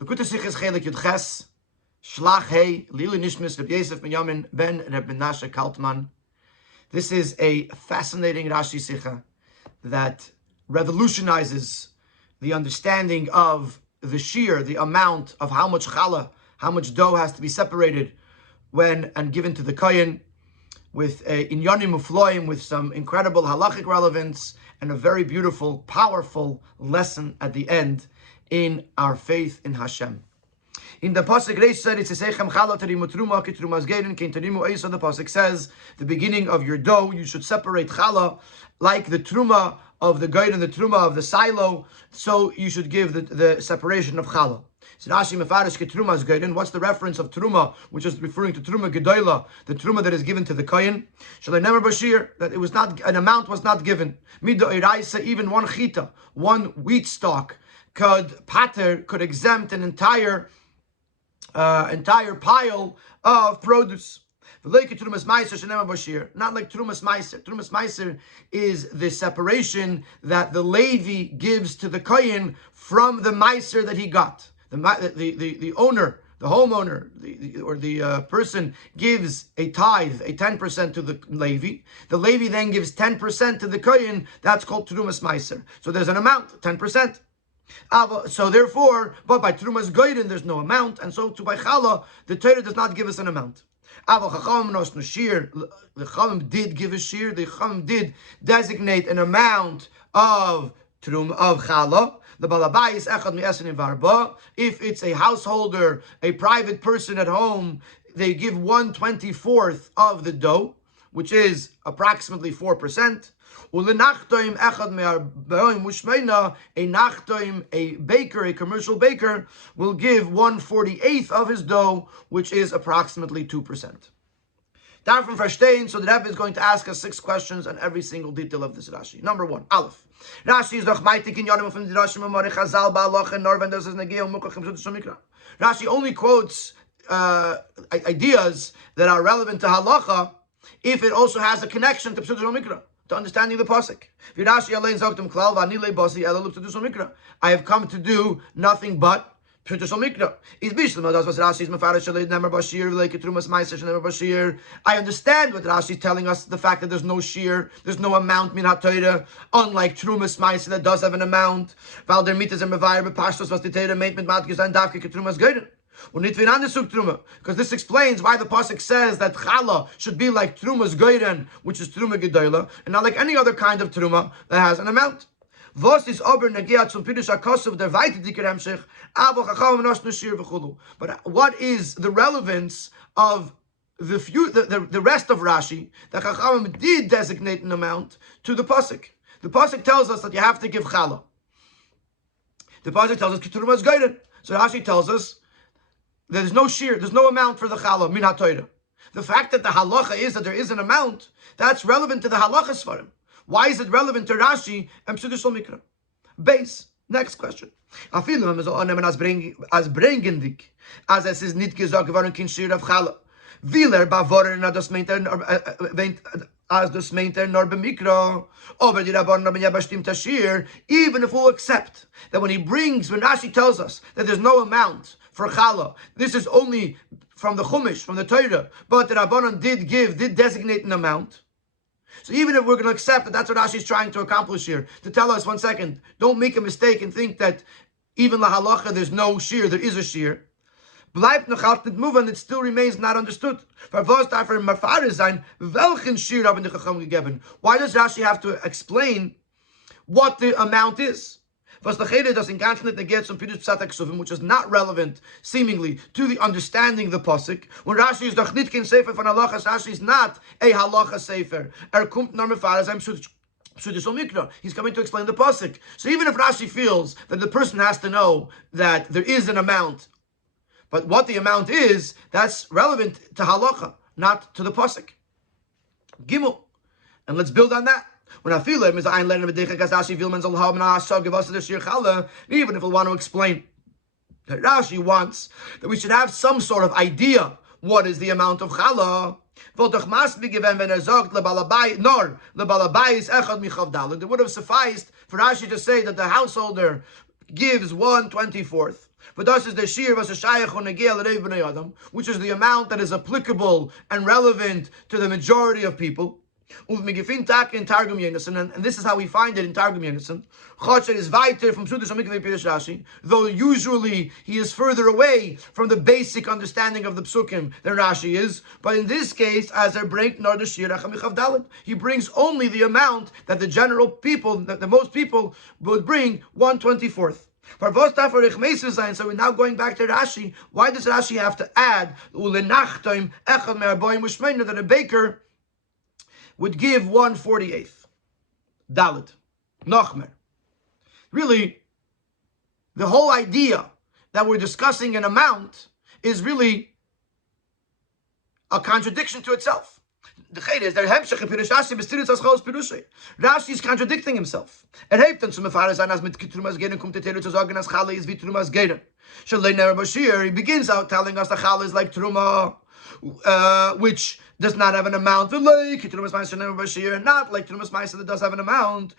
L'kutei Sichos Chelek Yud Ches, Shelach Hey, Lili Nishmis Reb Yosef Ben Yamin Ben Reb Menashe Kaltman. This is a fascinating Rashi Sikha that revolutionizes the understanding of the shear, the amount of how much challah, how much dough has to be separated when and given to the kohen, with a inyanim ufloim, with some incredible halachic relevance and a very beautiful, powerful lesson at the end in our faith in Hashem. In the pasuk Reish said, "It's esechem challah terimu truma ki trumas gerin kein terimu eisa." The pasuk says, the beginning of your dough, you should separate challah like the truma of the gerin and the truma of the silo. So you should give the separation of challah. So Rashi mefarish ke trumas gerin. What's the reference of truma, which is referring to truma gedola, the truma that is given to the kohen? Shalei never bashir, that it was not, an amount was not given. Mido iraisa, even one chita, one wheat stalk could exempt an entire pile of produce. Not like Trumas Meiser. Trumas Meiser is the separation that the Levi gives to the Kohen from the Meiser that he got. The owner, the homeowner, the person gives a tithe, a 10% to the Levi. The Levi then gives 10% to the Kohen. That's called Trumas Meiser. So there's an amount, 10%. So therefore, but by Trumas Goyden there's no amount, and so to by Challah, the Torah does not give us an amount. The Chacham did give a shear, the Chacham did designate an amount of Challah. The Balabais Echad Mi'esin Varba. If it's a householder, a private person at home, they give 1/24 of the dough, which is approximately 4%. A baker, a commercial baker, will give 1/48 of his dough, which is approximately 2%. Daarvan verstehen, so the Rabbi is going to ask us 6 questions on every single detail of this Rashi. Number 1, Aleph. Rashi is doch meitik in Yonim from the Rashi Mamari Chazal Ba'aloch and Norvan does Negeo Mukachim Shemikra. Rashi only quotes ideas that are relevant to halacha if it also has a connection to Pshuto Mikra, to understanding the pasuk. I have come to do nothing but Pshuto Mikra. I understand what Rashi is telling us, the fact that there's no shear, there's no amount min haTorah, unlike Trumas Meiser that does have an amount. Because this explains why the pasuk says that challah should be like trumas goyren, which is truma gedola, and not like any other kind of truma that has an amount. But what is the relevance of the rest of Rashi that Chachamim did designate an amount to the pasuk? The pasuk tells us that you have to give challah. The pasuk tells us trumas goyren. So Rashi tells us there's no shear, there's no amount for the challah min haTorah. The fact that the halacha is that there is an amount, that's relevant to the halacha svarim. Why is it relevant to Rashi and Pshuto Mikra? Base. Next question. Afilu as brengendik, as es is nit gesagt geworden kein shear of challah. Willer bavoren na das meint as das meint nor bemikra. Aber die Rabbanan ben yabashtim tashir. Even if we'll accept that when Rashi tells us that there's no amount for challah, this is only from the Chumash, from the Torah, but the Rabbanan did designate an amount. So even if we're going to accept that that's what Rashi is trying to accomplish here, to tell us, 1 second, don't make a mistake and think that even la halacha there's no shear, there is a shear. Bleibt noch halt nicht move, and it still remains not understood. Why does Rashi have to explain what the amount is? Which is not relevant, seemingly, to the understanding the pasuk. When Rashi is doch nit kein sefer von halachas, Rashi is not a halacha sefer. Kommt nur mefaras Pshuto Mikra. He's coming to explain the pasuk. So even if Rashi feels that the person has to know that there is an amount, but what the amount is, that's relevant to halacha, not to the pasuk. Gimel, and let's build on that. When I feel him is even if we want to explain that Rashi wants that we should have some sort of idea what is the amount of challah. It would have sufficed for Rashi to say that the householder gives 1/24. which is the amount that is applicable and relevant to the majority of people. And this is how we find it in Targum Yonason. Is weiter from Rashi, though usually he is further away from the basic understanding of the psukim than Rashi is. But in this case, as he brings only the amount that the general people, that the most people would bring, 1/24. So we're now going back to Rashi. Why does Rashi have to add that a baker would give 1/48? Dalet. Nochmer. Really, the whole idea that we're discussing an amount is really a contradiction to itself. Rashi is contradicting himself. He begins out telling us that Chala is like Truma, which does not have an amount. Not like Trumas Maisa that does have an amount.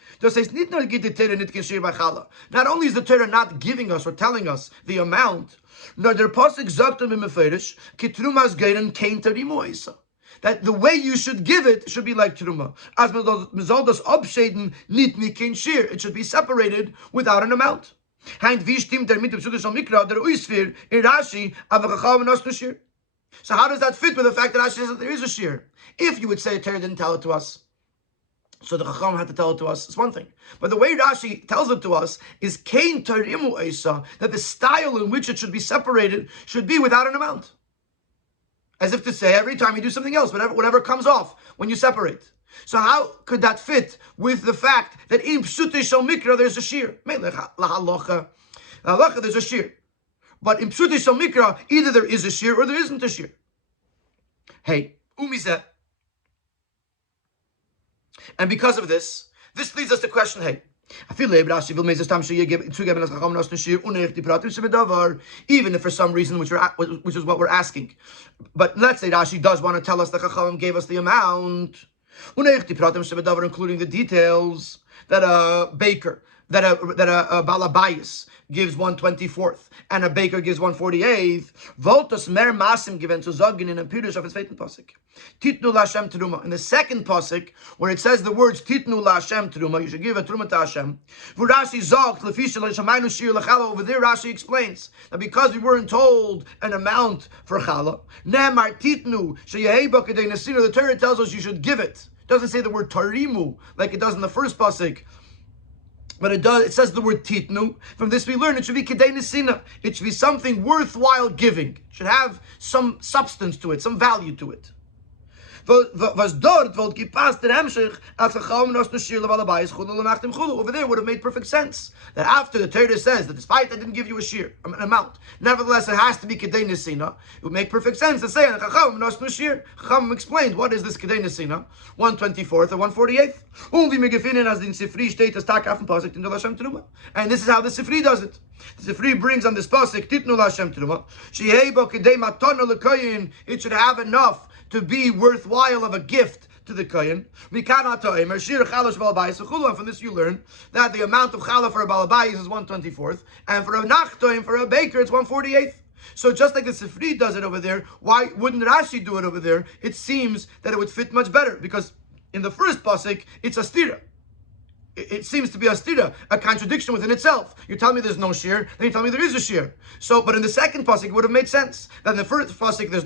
Not only is the Torah not giving us or telling us the amount, nor der Pasuk sagt meferish ki Trumas geiden kein Terimu Isa. That the way you should give it should be like Truma. As Mizaldas Obsheden nit mikin shir. It should be separated without an amount. Hein wie stimmt der mit dem Psukim Mikra der Uisfir in Rashi aber Chacham nos shir. So how does that fit with the fact that Rashi says that there is a shir? If you would say Torah didn't tell it to us, so the Chacham had to tell it to us, it's one thing. But the way Rashi tells it to us is Kein Tarimu Eisa, that the style in which it should be separated should be without an amount. As if to say, every time you do something else, whatever comes off when you separate. So how could that fit with the fact that in Pshutei Shel Mikra there's a shir? Lahalacha, there's a shir. But in Pshutei Shel Mikra, either there is a shir or there isn't a shir. Hey, umizeh. And because of this leads us to question, hey, even if for some reason, which is what we're asking, but let's say Rashi does want to tell us that Chachamim gave us the amount, including the details, that a baker, that a balabayis gives 1/24th, and a baker gives 1/48th. Voltos mer masim given to zogin in a pirush of his faith pasuk. Titnu laHashem teruma. In the second pasuk, where it says the words Titnu laHashem teruma, you should give a teruma to Hashem. Rashi zogt lefisha leShamaynu shir lechala. Over there, Rashi explains that because we weren't told an amount for chala, nemar titnu sheyeheba kedei nesina. The Torah tells us you should give it. It doesn't say the word tarimu like it does in the first pasuk. But it does. It says the word titnu. From this we learn it should be kedei nesina. It should be something worthwhile giving. It should have some substance to it, some value to it. Over there would have made perfect sense that after the Torah says that despite I didn't give you a shir, an amount, nevertheless it has to be kedei nesina. It would make perfect sense to say Chacham explained what is this kedei nesina, 1/24th or 1/48th. And this is how the Sifri does it. The Sifri brings on this pasuk Titnu laHashem teruma. It should have enough to be worthwhile of a gift to the kohen. And from this you learn that the amount of challah for a balabayis is 1/24th, and for a nachtoim, for a baker, it's 1/48th. So just like the Sifri does it over there, why wouldn't Rashi do it over there? It seems that it would fit much better, because in the first pasuk, it's a stira. It seems to be a stira, a contradiction within itself. You tell me there's no shir, then you tell me there is a shir. So, but in the second pasuk, it would have made sense. That in the first pasuk, there's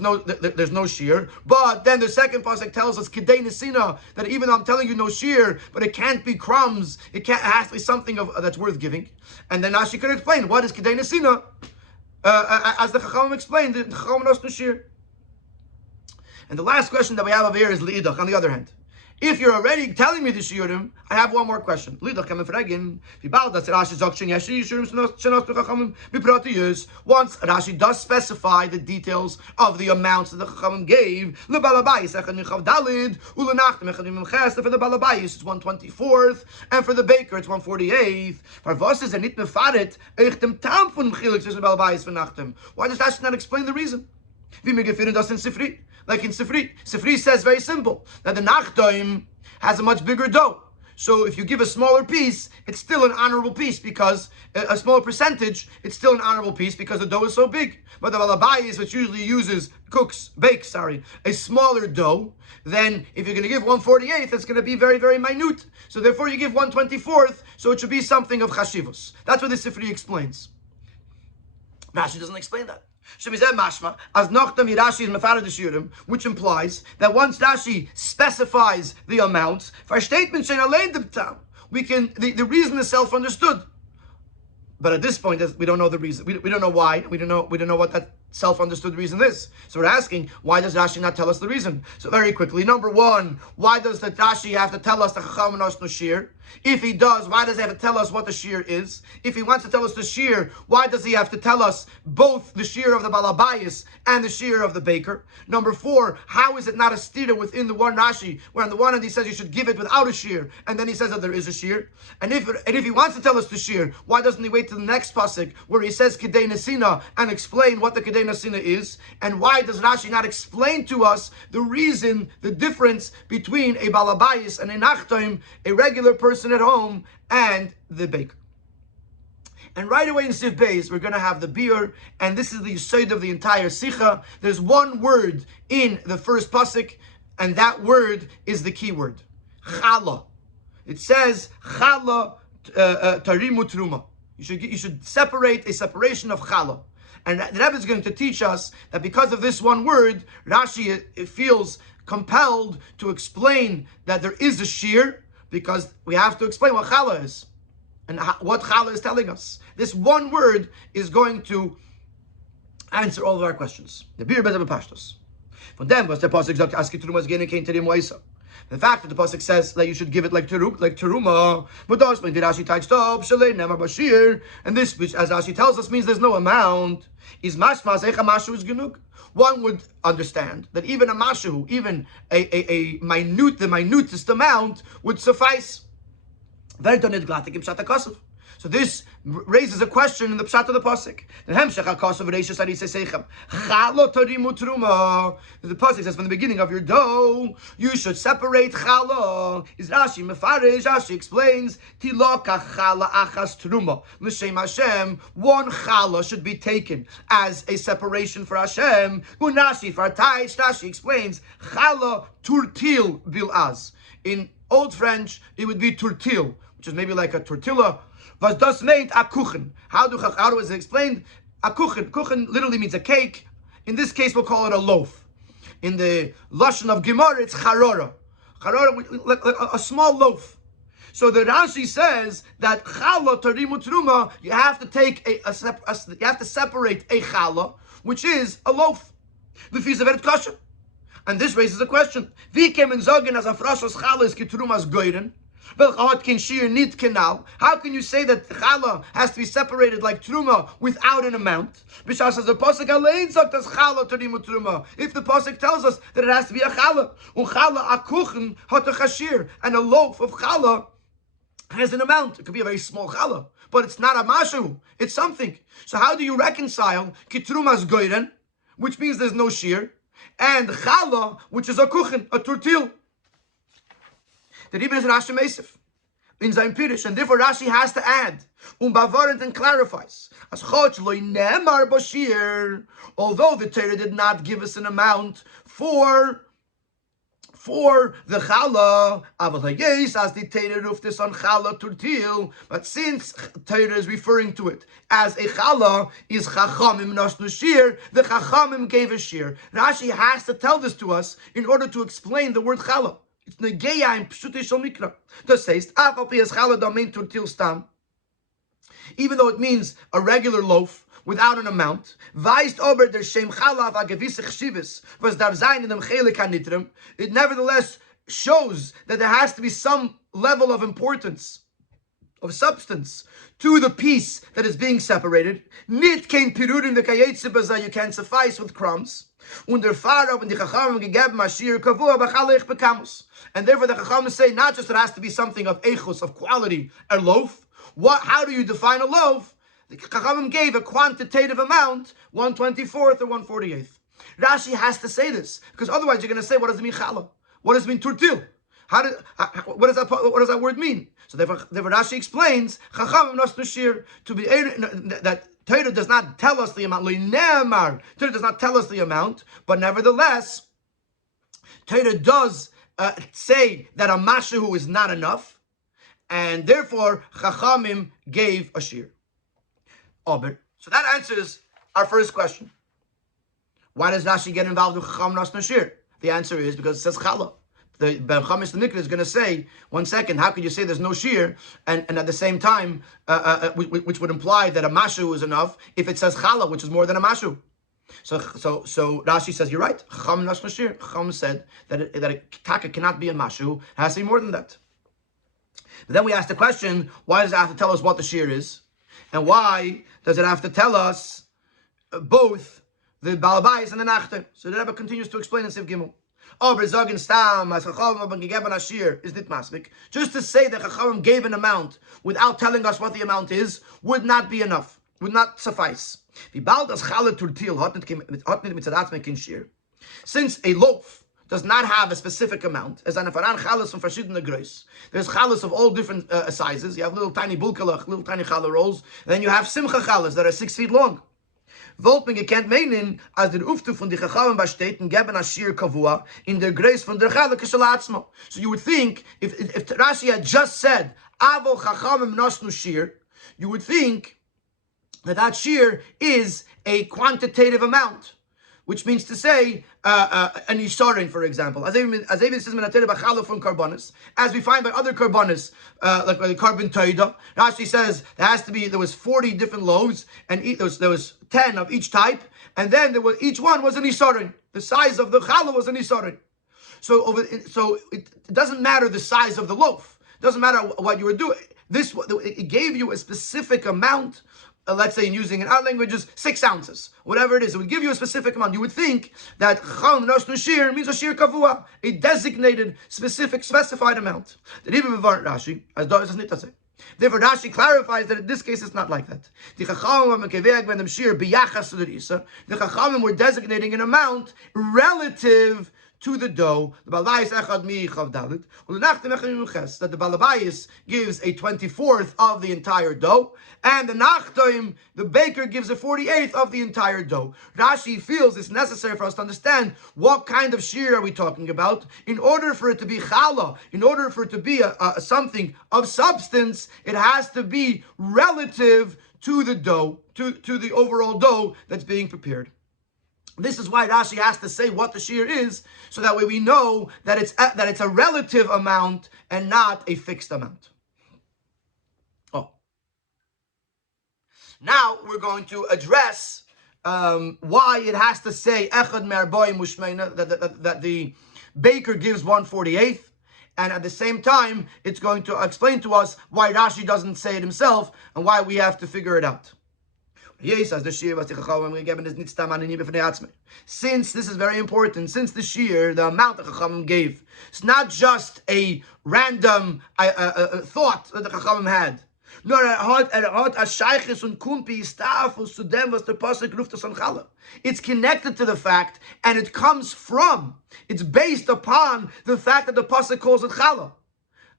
no shir, but then the second pasuk tells us kedei nesina, that even though I'm telling you no shir, but it can't be crumbs. It has to be something that's worth giving. And then Rashi could explain what is kedei nesina, as the Chachamim explained. The Chachamim knows no shir. And the last question that we have over here is liidach. On the other hand, if you're already telling me the shiurim, I have one more question. Once Rashi does specify the details of the amounts that the Chachamim gave, for the balabayis it's 1/24th, and for the baker it's 1/48th. Why does Rashi not explain the reason? Like in Sifri. Sifri says very simple, that the nachtoim has a much bigger dough. So if you give a smaller piece, it's still an honorable piece because a smaller percentage, it's still an honorable piece because the dough is so big. But the balabais, which usually bakes, a smaller dough, then if you're going to give 1/48th, it's going to be very, very minute. So therefore you give 1/24th, so it should be something of chashivus. That's what the Sifri explains. Rashi doesn't explain that. Which implies that once Rashi specifies the amounts, the reason is self-understood. But at this point, we don't know the reason. We don't know why. We don't know what that self-understood reason is. So we're asking, why does Rashi not tell us the reason? So very quickly, number one, why does the Rashi have to tell us the Chacham no shir? If he does, why does he have to tell us what the shir is? If he wants to tell us the shir, why does he have to tell us both the shir of the balabayis and the shir of the baker? Number four, how is it not a stira within the one Rashi, where on the one hand he says you should give it without a shir, and then he says that there is a shir? And if he wants to tell us the shir, why doesn't he wait to the next pasuk where he says kedei nesina and explain what the kedei nesina is? And why does Rashi not explain to us the reason, the difference between a balabayis and a nachtaim, a regular person at home, and the baker? And right away in Siv Beis, we're going to have the beer, and this is the yesod of the entire sicha. There's one word in the first pasuk, and that word is the key word, chala. It says chala tarimu truma. You should separate a separation of chala. And the Rebbe is going to teach us that because of this one word, Rashi feels compelled to explain that there is a shir, because we have to explain what chala is and what chala is telling us. This one word is going to answer all of our questions. The beer better pashtos. Von dem was der pasuk sagt, as kitrumas gene kein terim waisa. The fact that the pasuk says that you should give it like teruma, but does when Rashi takes up shalei never bashir, and this, which as Rashi tells us means there's no amount, is mashmas echa mashu is genug. One would understand that even a mashu, even the minutest amount would suffice. So this raises a question in the pshat of the pasuk. The pasuk says from the beginning of your dough, you should separate chala. Is Rashi mefarish? Rashi explains tilaka chala achas truma l'shem Hashem. One chala should be taken as a separation for Hashem. Unashi fartaish. Rashi explains chala turtil bilaz. In Old French, it would be turtil, which is maybe like a tortilla. Was das meint a kuchen? How is it explained? A kuchen. Kuchen literally means a cake. In this case, we'll call it a loaf. In the lashon of Gemara, it's charora. Charora, a small loaf. So the Rashi says that chala tarimu truma, you have to take you have to separate a chala, which is a loaf. And this raises a question. Wie kemen sagen as a frashos chala is kitrumas goyren? How can you say that chala has to be separated like truma without an amount? If the pasuk tells us that it has to be a chala, and a loaf of chala has an amount. It could be a very small chala, but it's not a mashu. It's something. So how do you reconcile kitrumas goyren, which means there's no shear, and chala, which is a kuchen, a tortil? The Rebbe is Rashi Meisif in Zayin Pirish, and therefore Rashi has to add bavarent and clarifies as choch loy nemar bashir. Although the Torah did not give us an amount for the chala, aval hayes as the Torah ruftis on chala turtil, but since Torah is referring to it as a chala, is chachamim nashnu shir, the chachamim gave a shir. Rashi has to tell this to us in order to explain the word chala. It's negeya in pshutei shel mikra. Das heißt, afal pi es chala damein turtil stam, even though it means a regular loaf without an amount, weist ober der shem chala av a gewisse chshivus was darf sein in dem chelek hanitrim. It nevertheless shows that there has to be some level of importance, of substance, to the piece that is being separated. Nit kein pirurim v'kayetze baza, you can suffice with crumbs. Und der Pharao and the Chachamim gegeben Ashir kavua b'chalech b'kamus. And therefore the Chachamim say not just it has to be something of echos, of quality, a loaf. How do you define a loaf? The Chachamim gave a quantitative amount, 1/24th or 1/48th. Rashi has to say this, because otherwise you're going to say, what does it mean chala? What does it mean turtil? What does that word mean? So therefore Rashi explains Chachamim nosnu shir to be that Torah does not tell us the amount. Torah does not tell us the amount, but nevertheless, Torah does say that a mashu is not enough, and therefore Chachamim gave a shir. So that answers our first question. Why does Rashi get involved with Chacham Nas Nashir? The answer is because it says Chala. The Ben Chamis the Mikra is going to say, 1 second, how could you say there's no shir, and at the same time, which would imply that a mashu is enough if it says Chala, which is more than a mashu. So Rashi says, you're right. Chacham Nas Nashir. Chacham said that a taka cannot be a mashu. It has to be more than that. But then we ask the question, why does it have to tell us what the shir is? And why does it have to tell us both the Balabais and the Nachter? So the Rebbe continues to explain in Siv Gimel. Just to say that Chachamim gave an amount without telling us what the amount is would not be enough, would not suffice. Since a loaf does not have a specific amount, as an afaran chalas from verschiedene größe. There's chalas of all different sizes. You have little tiny bulkalach, little tiny challah rolls, and then you have simcha chalas that are 6 feet long. Wollt man gekent meinen, als der Uftu von die Chachamim besteht, geben a shir kavua in der Grace von der Chelek shalatzma. So you would think, if Rashi had just said, Avo Chachamim nosnu shir, you would think that shir is a quantitative amount, which means to say, an Yisharin, for example. As we find by other karbanis, like the carbon toida, Rashi says there was 40 different loaves, and there was 10 of each type, and then each one was an Yisharin. The size of the challah was an Yisharin. So it doesn't matter the size of the loaf. It doesn't matter what you were doing. It gave you a specific amount. Let's say, in using in our languages, 6 ounces, whatever it is, it would give you a specific amount. You would think that Chacham Nosnu Shir means a Shir Kavua, a designated, specified amount. Therefore, Rashi clarifies that in this case it's not like that. The Chachamim were designating an amount relative to the dough. The Balabais that the Balabais gives a 24th of the entire dough, and the Nachtoim, the baker, gives a 48th of the entire dough. Rashi feels it's necessary for us to understand what kind of shir are we talking about. In order for it to be challah, in order for it to be something of substance, it has to be relative to the dough, to the overall dough that's being prepared. This is why Rashi has to say what the shir is, so that way we know that it's a relative amount and not a fixed amount. Now we're going to address why it has to say echad me'arboim u'shmeina, that the baker gives 1/48, and at the same time it's going to explain to us why Rashi doesn't say it himself and why we have to figure it out. Since this is very important, since the shir, the amount that Chachamim gave, it's not just a random thought that the Chachamim had. It's connected to the fact, and it comes from, it's based upon the fact that the pasuk calls it challah.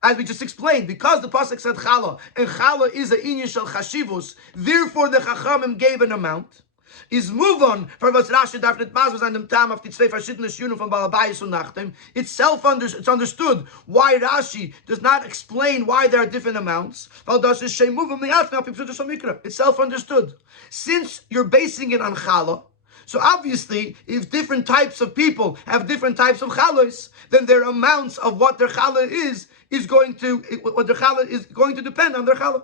As we just explained, because the pasuk said challah, and challah is a inyan shel chashivus, therefore the Chachamim gave an amount. Is move on for was Rashi darf nicht maß an dem Tam auf die 2 verschiedene Schulen von Balabais und Nachtem. It's understood why Rashi does not explain why there are different amounts. It's self-understood. Since you're basing it on challah, so obviously, if different types of people have different types of challahs, then their amounts of what their challah is going to depend on their challah.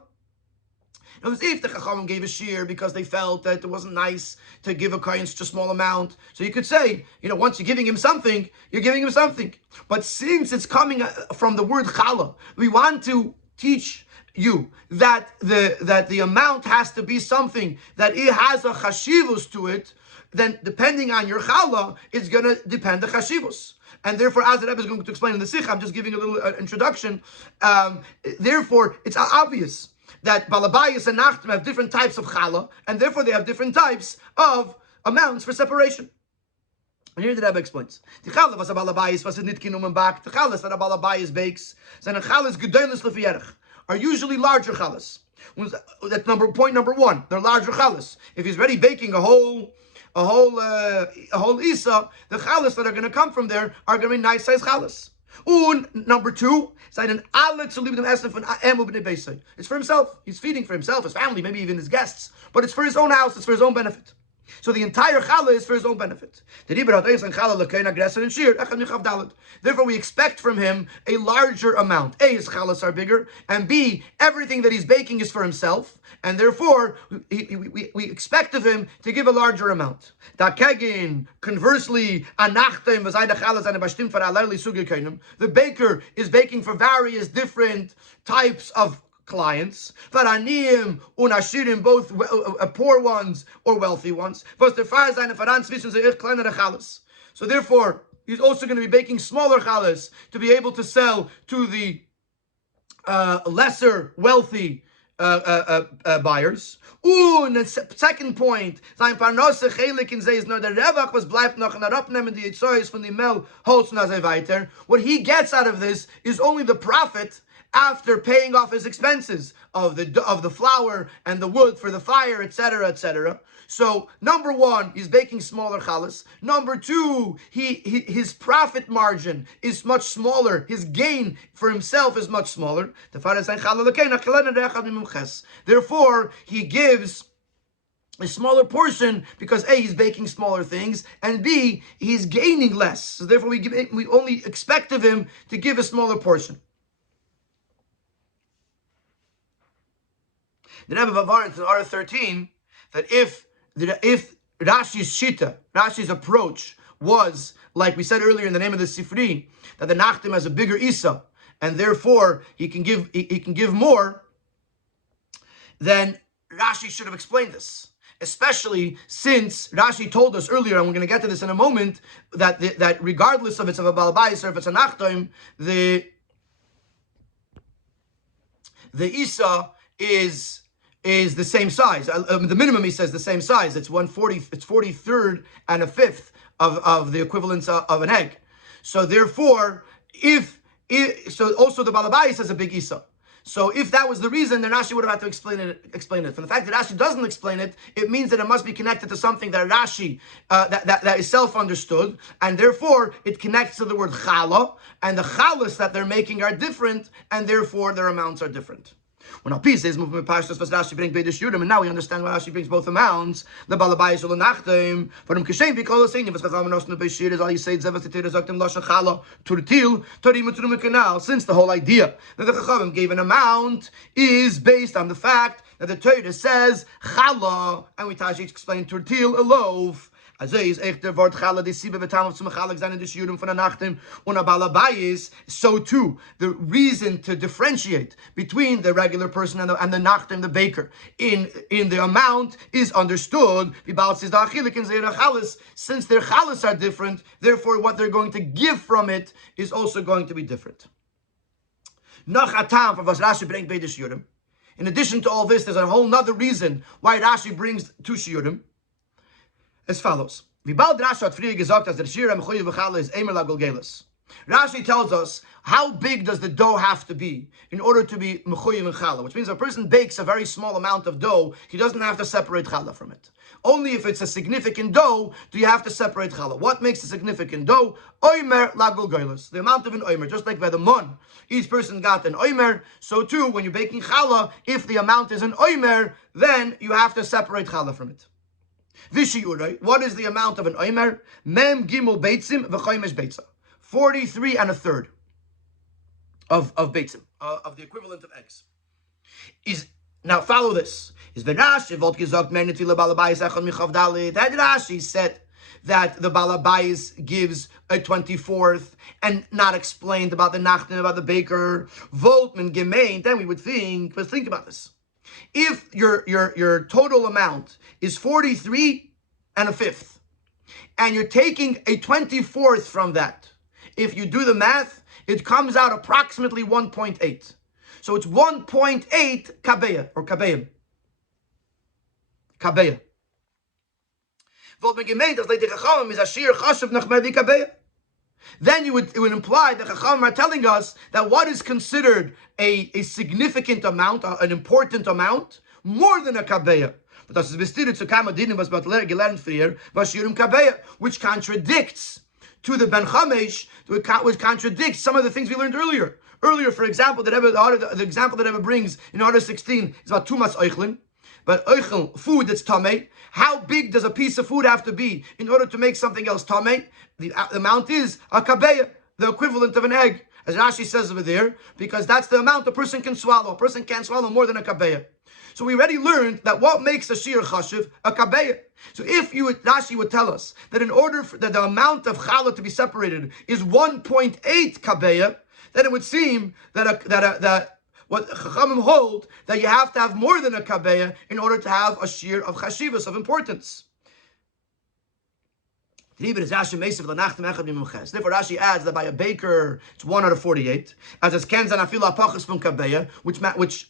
Now, if the Chachamim gave a shir because they felt that it wasn't nice to give a kohen such a small amount, so you could say, once you're giving him something, you're giving him something. But since it's coming from the word challah, we want to teach you that the amount has to be something that it has a chashivus to it. Then depending on your challah, it's going to depend the chashivus. And therefore, as the Rebbe is going to explain in the Sikh, I'm just giving a little introduction. Therefore, it's obvious that Balabayas and Nachtim have different types of challah, and therefore they have different types of amounts for separation. And here the Rabbi explains. The challah was a balabayis was a nitkin back. The challahs that a balabayis bakes, then a challahs gedolos lefiyerich, are usually larger challahs. That's point number one. They're larger challahs. If he's already baking a whole isa, the challahs that are going to come from there are going to be nice size challahs. Number two, it's for himself. He's feeding for himself, his family, maybe even his guests. But it's for his own house, it's for his own benefit. So the entire challah is for his own benefit. Therefore, we expect from him a larger amount. A, his challahs are bigger, and B, everything that he's baking is for himself, and therefore, we expect of him to give a larger amount. Conversely, the baker is baking for various different types of clients, both poor ones or wealthy ones. So therefore, he's also going to be baking smaller challahs to be able to sell to the lesser wealthy buyers. The second point, sein Parnasse Chelek in is nur der Revach, was bleibt noch in der Abnehmen die Yitzhois von the Mel holzen as weiter. What he gets out of this is only the profit after paying off his expenses of the flour and the wood for the fire, etc., etc. So number one, he's baking smaller challahs. Number two, his profit margin is much smaller. His gain for himself is much smaller. Therefore, he gives a smaller portion because A, he's baking smaller things, and B, he's gaining less. So therefore, we only expect of him to give a smaller portion. The Rebbe Bavarans in Order 13 that if Rashi's shita, Rashi's approach was, like we said earlier in the name of the Sifri, that the Nachtim has a bigger Isa, and therefore he can give more, then Rashi should have explained this. Especially since Rashi told us earlier, and we're going to get to this in a moment, that regardless of it's of a Balabais or if it's a Nachtim, the Isa is the same size. The minimum, he says, the same size. It's 1/40. It's 43rd and a fifth of the equivalence of an egg. So therefore, so also the Balabais has a big Isa. So if that was the reason, then Rashi would have had to explain it. From the fact that Rashi doesn't explain it, it means that it must be connected to something that Rashi that is self-understood, and therefore it connects to the word challah, and the challahs that they're making are different, and therefore their amounts are different. When Alpi says movement pashtas was Rashi bring Beidish Yudim, and now we understand why Rashi brings both amounts. The Balabayis ul nachtem, for him kashem because saying was chacham nos no beishir is all you say zevas teter zaktem lashon chala turtil torim utrum kanal. Since the whole idea that the chachamim gave an amount is based on the fact that the Torah says chala, and we tashi explain turtil a loaf. So too, the reason to differentiate between the regular person and the nachtim, the baker, in the amount is understood. Since their challahs are different, therefore what they're going to give from it is also going to be different. In addition to all this, there's a whole nother reason why Rashi brings two shiurim, as follows. Rashi tells us how big does the dough have to be in order to be mechuyev in challah, which means if a person bakes a very small amount of dough, he doesn't have to separate challah from it. Only if it's a significant dough do you have to separate challah. What makes a significant dough? Oimer lagul goyles, the amount of an oimer. Just like by the mon, each person got an oimer, so too when you're baking challah, if the amount is an oimer, then you have to separate challah from it. Vishiurai, what is the amount of an oimer? Mem gimel beitzim v'choymesh beitza. 43 and a third of beitzim, of the equivalent of eggs. Now follow this. Is Rashi volt gesagt meneti lebalabais echad michav dalit? Had Rashi said that the balabais gives a 24th and not explained about the nachtin, about the baker, voltman gemein, then we would think. But think about this. If your total amount is 43 and a fifth, and you're taking a 24th from that, if you do the math, it comes out approximately 1.8. So it's 1.8 kabeya or kabeim. Kabeya. Then it would imply that Chacham are telling us that what is considered a significant amount, an important amount, more than a kabeya. Which contradicts to the Ben Chamesh, which contradicts some of the things we learned earlier. Earlier, for example, the example that Rebbe brings in Order 16 is about Tumas Eichlin. But Eichel, food that's Tameh, how big does a piece of food have to be in order to make something else Tameh? The amount is a kabeya, the equivalent of an egg, as Rashi says over there, because that's the amount a person can swallow. A person can't swallow more than a kabeya. So we already learned that what makes a shir chashiv a kabeya. So if Rashi would tell us that in order that the amount of challah to be separated is 1.8 kabeya, then it would seem that what Chachamim hold, that you have to have more than a kabeya in order to have a shir of chashivas, of importance. Therefore, Rashi adds that by a baker, it's 1 out of 48. As it's kenzan afila apachas from kabeya, which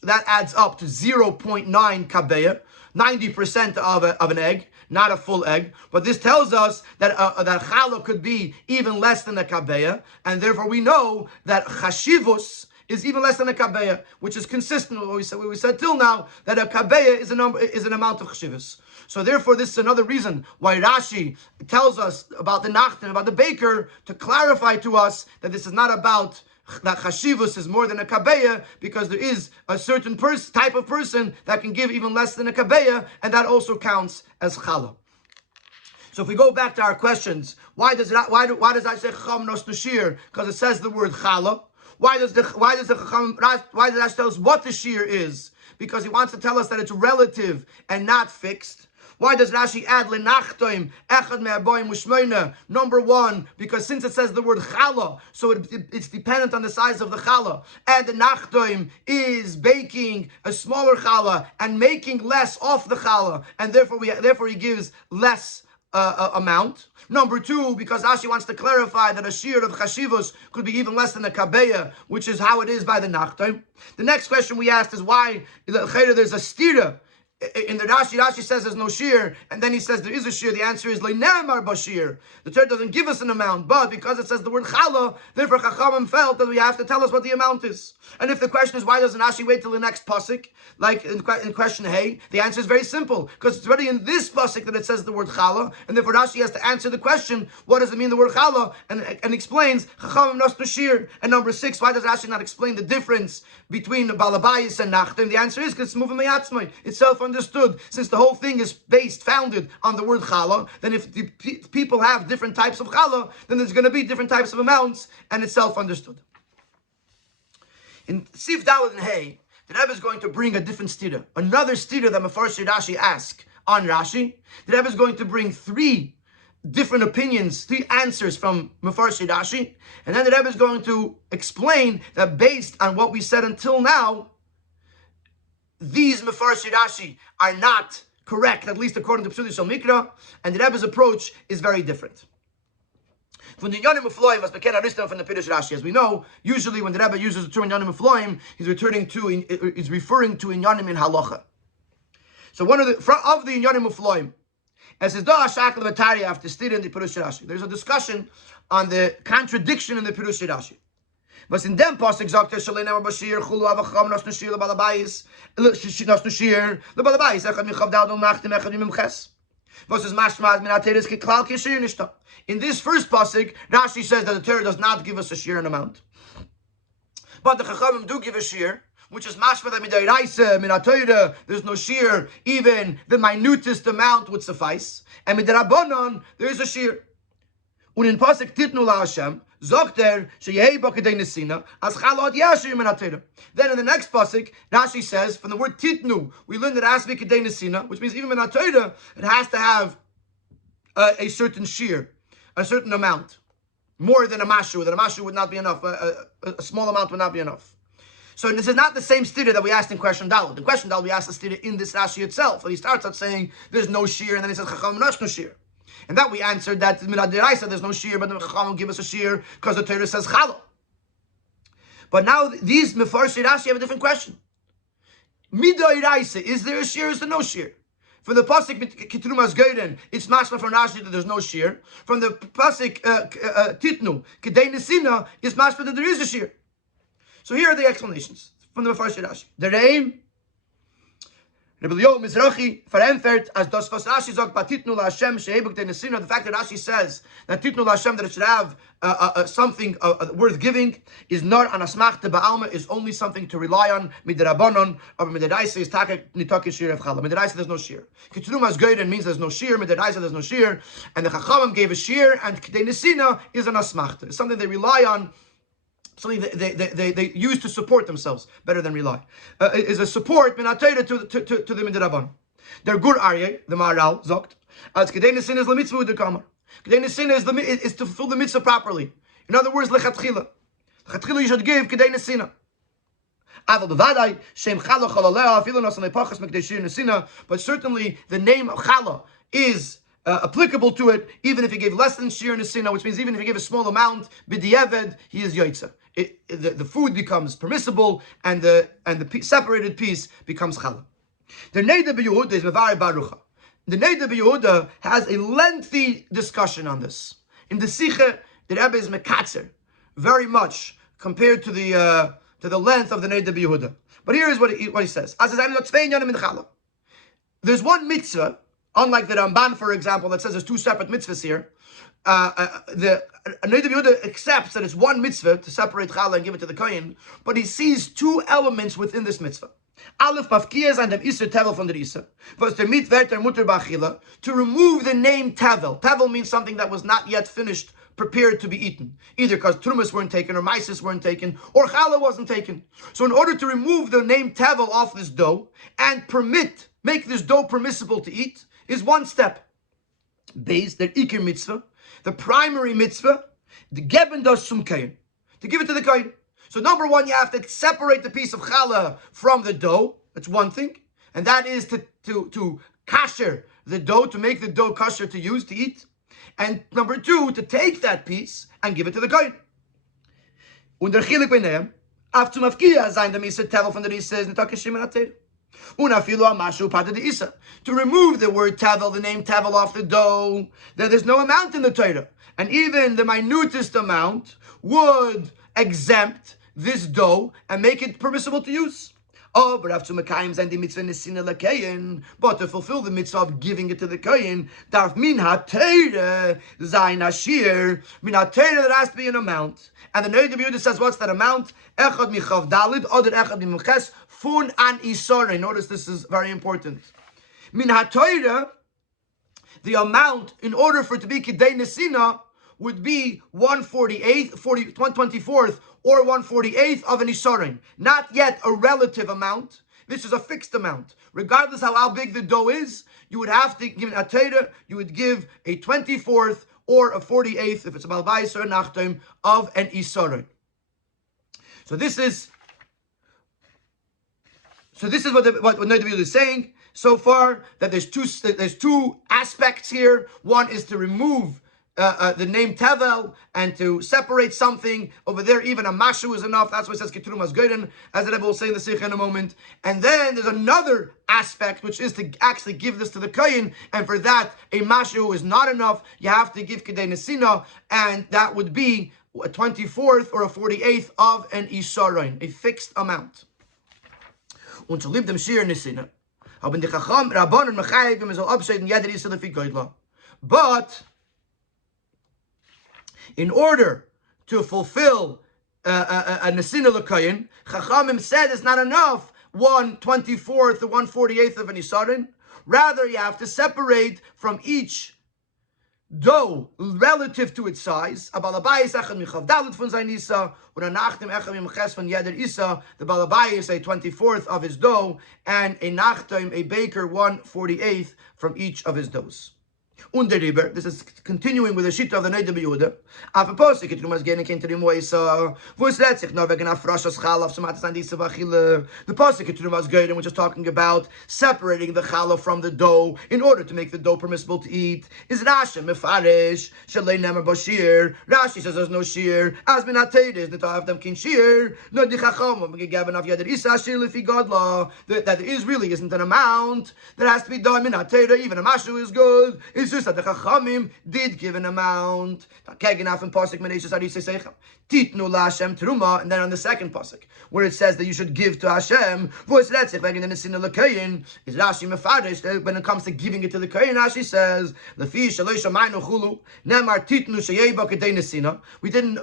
that adds up to 0.9 kabeya, 90% of an egg, not a full egg. But this tells us that challah could be even less than a kabeya, and therefore we know that chashivus is even less than a kabeya, which is consistent with what we said till now, that a kabeya is an amount of chashivus. So therefore, this is another reason why Rashi tells us about the nachten, about the baker, to clarify to us that this is not about that chashivus is more than a kabeya, because there is a certain type of person that can give even less than a kabeya, and that also counts as challah. So if we go back to our questions, why does I say chacham nos nushir? Because it says the word challah. Why does Rashi tell us what the shear is? Because he wants to tell us that it's relative and not fixed. Why does Rashi add lenachtoim echad me'aboyim u'shmeina? Number one, because since it says the word challah, so it's dependent on the size of the challah, and the nachtoim is baking a smaller challah and making less off the challah, and therefore he gives less amount. Number two, because Rashi wants to clarify that a shear of chashivos could be even less than a kabeya, which is how it is by the nachtoim. The next question we asked is why there's a stira. In the Rashi says there's no shear, and then he says there is a shear. The answer is le'ne'amar bashir. The Torah doesn't give us an amount, but because it says the word challah, therefore Chachamim felt that we have to tell us what the amount is. And if the question is why doesn't Rashi wait till the next pasuk, like in question hey, the answer is very simple, because it's already in this pasuk that it says the word challah, and therefore Rashi has to answer the question, what does it mean the word challah, and explains Chachamim nos shear. And number 6, why does Rashi not explain the difference between the balabayis and nachtim? The answer is because it's moving meyatzmai. It's self-understood. Since the whole thing is founded on the word challah, then if the people have different types of challah, then there's going to be different types of amounts, and it's self-understood. In Sif Daled and Hey, the Rebbe is going to bring a different stira, another stira that Mefarshei Rashi asked on Rashi. The Rebbe is going to bring 3 different opinions, 3 answers from Mefarshei Rashi, and then the Rebbe is going to explain that based on what we said until now, these Mefarshei Rashi are not correct, at least according to Psuli Shal Mikra, and the Rebbe's approach is very different. From the Inyanim Ufloim, as Beken Aristam from the Pirush Rashi, as we know, usually when the Rebbe uses the term Inyanim Ufloim, he's referring to Inyanim in Halacha. So one of the Inyanim Ufloim, as is Da Shakal Vatari after stated in the Pirush Rashi, there's a discussion on the contradiction in the Pirush Rashi. But in dem pasuk sagt Shalena Bashir Chulu Avacham Nos Nushir LeBalabais Nos Nushir LeBalabais Echad Michav Dal Nachtim Echad Mimches. Was is Mashmaz Min Ateres Kiklal Kishir Nishta. In this first pasuk, Rashi says that the Torah does not give us a shear amount, but the Chachamim do give a shear, which is mashma that midayraisa min haTorah there's no shear, even the minutest amount would suffice, and midarabonon there is a shear. Und in pasuk titnu la Hashem sagt sheyei bo kedei nesina as chalot yashir min haTorah. Then in the next pasuk, Rashi says from the word titnu we learn that it has to be kedei nesina, which means even min haTorah it has to have a certain shear, a certain amount, more than a mashu. That a mashu would not be enough. A small amount would not be enough. So this is not the same stira that we asked in question Daled. In question Daled we asked the stira in this Rashi itself. And he starts out saying there's no shear, and then he says Chacham Nash no shear. And that we answered that Miradiraisa there's no shear, but the Chacham will give us a shear because the Torah says Challah. But now these Mefarshei Rashi have a different question. Midoiraisa, is there a shear? Is there no shear? From the pasuk Kitrumas Geiden, it's mashma from Rashi that there's no shear. From the pasuk Titnu Kedei Nesina, is mashma that there is a shear. So here are the explanations from the Mefarshei Rashi. The Reim, Rabbi Mizrachi verantwortet as das was Rashi sagt bei Titnu LaHashem she'ebuk de Nesina. The fact that Rashi says that Titnu LaHashem, that it should have something worth giving, is not an asmachta ba'alma, is only something to rely on midrabanon, or midraisa is taka nitaki shir of chala. Midraisa there's no shir. Kitrumas Geiden means there's no shir. Midraisa there's no shir, and the Chachamim gave a shir, and Kedei Nesina is an asmachta. It's something they rely on. Something they use to support themselves better than rely. Is a support minatayra to the midrabanon. Their Gourarie, the Maharal zogt, as Kedei Nesina is the mitzvah the kamar. Kedei Nesina is to fulfill the mitzvah properly. In other words, lechatchila. Lechatchila you should give Kedei Nesina. But certainly the name of chala is applicable to it, even if he gave less than shir nesina, which means even if he gave a small amount, b'diavad, he is yoitza. The food becomes permissible, and the separated piece becomes challah. The Neder B'Yehuda is mevarei barucha. The Neder B'Yehuda has a lengthy discussion on this. In the Sicha, the Rebbe is mekatzer very much compared to the length of the Neder B'Yehuda. But here is what he says. There's one mitzvah, unlike the Ramban, for example, that says there's two separate mitzvahs here. The Neder B'Yehuda accepts that it's one mitzvah to separate challah and give it to the kohen, but he sees two elements within this mitzvah. Aleph mafkiyas and dem iser tevel from the isa. Was der mit werter mutter bachila, to remove the name tevel. Tevel means something that was not yet finished, prepared to be eaten, either because trumas weren't taken, or maisis weren't taken, or challah wasn't taken. So in order to remove the name tevel off this dough and make this dough permissible to eat, is one step. Based der ikir mitzvah, the primary mitzvah, the geben das zum kohen, to give it to the kohen. So number one, you have to separate the piece of challah from the dough. That's one thing, and that is to kasher the dough, to make the dough kasher to use, to eat. And number two, to take that piece and give it to the kohen. Und der Chelek beinehem, af zum afkiya sein dem isa tevel von der isa is netake shimon ater. Unafilu amashu pada de isa. To remove the word tevel, the name tevel, off the dough, that there's no amount in the Torah, and even the minutest amount would exempt this dough and make it permissible to use. Oh, but after Mekayim and the mitzvah nesina lekein, but to fulfill the mitzvah of giving it to the kohen, darf min ha-teire zayin ashir, min ha-teire, there has to be an amount. And the Neder B'Yehuda says, what's that amount? Echad michav dalid, oder echad mimuches, fun an isore. Notice this is very important. Min ha-teire, the amount, in order for it to be Kedei Nesina, would be 1/24th or 1/48th of an isarin. Not yet a relative amount. This is a fixed amount. Regardless how big the dough is, you would have to give a Torah, you would give a 24th or a 48th, if it's a balbais or a nachtom, of an isarin. So this is what Neder B'Yehuda is saying so far, that there's two aspects here. One is to remove the name tevel and to separate something. Over there, even a mashu is enough. That's why it says kitrumas geiden, as the Rebbe will say in the Sikha in a moment. And then there's another aspect, which is to actually give this to the kohen, and for that, a mashu is not enough. You have to give kedei nesina, and that would be a 24th or a 48th of an isaron, a fixed amount. Und zu lieb dem shir nesina, haben die Chacham Rabbanon mechayim soll abscheiden jeder isa lefi geidla. But in order to fulfill a nesina l'koyin, Chachamim said it's not enough 1/24th or 1/48th of an isarin. Rather, you have to separate from each dough relative to its size. A balabayis echad michav dalet von sein isa, und a nachtem echad mimuches von jeder isa. The balabayis a 24th of his dough, and a nachtem, a baker, 1/48th from each of his doughs. Underiber. This is continuing with the shita of the Neder Yehuda. After posik, it was getting into the moisa. Voice letzich no vegen afrashas chalaf somatas andisa v'achile. The posik it was good, which is talking about separating the chalaf from the dough in order to make the dough permissible to eat. Is Rashi mefarish shalei nemer bashir? Rashi says there's no shear. As minateides netav them kin shear. No dichachom gegaben av yader isa shear lefi godla. That there really isn't an amount that has to be done minateida. Even a mashu is good. It's just that the Chachamim did give an amount. Titnu laHashem truma, and then on the second pasuk, where it says that you should give to Hashem, is Rashi mefarish. When it comes to giving it to the kohen, Rashi says,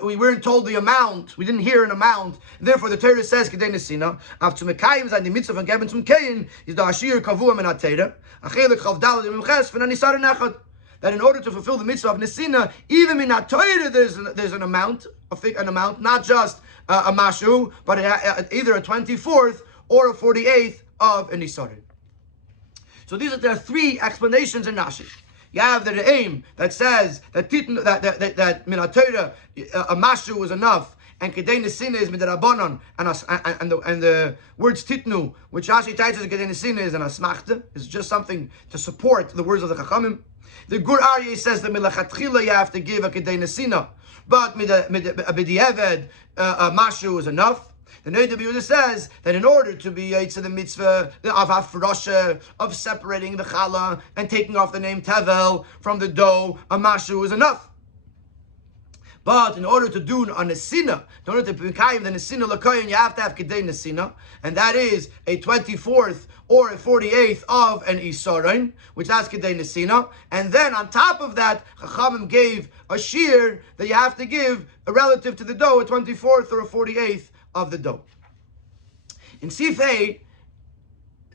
we weren't told the amount, we didn't hear an amount. Therefore, the Torah says kedei nesina. After mekayim zayin the mitzvah von geben zum kohen is the ashir kavua min hatera. Achelik chav daled imches v'nan nisar nechad. That in order to fulfill the mitzvah of Nesina, even in Torah there's an amount, not just a mashu, but either a 24th or a 48th of a Nisarin. So there are three explanations in Rashi. You have the aim that says that min Torah a mashu is enough, and kedei nesina is midarabanan, and the words titnu, which Rashi teaches kedei nesina is an asmachta, is just something to support the words of the Chachamim. The Gourarie says that milachatchila you have to give a kedei nesina, but b'di'eved a mashu is enough. The Neder says that in order to be to the mitzvah of hafrasha, of separating the challah and taking off the name tevel from the dough, a mashu is enough. But in order to do a nesina, in order to be kayim the nesina l'koyin, you have to have kedei nesina, and that is a 24th or a 48th of an isarin, which that's kedei nesina. And then on top of that, Chachamim gave a shear that you have to give a relative to the dough, a 24th or a 48th of the dough. In Sifei,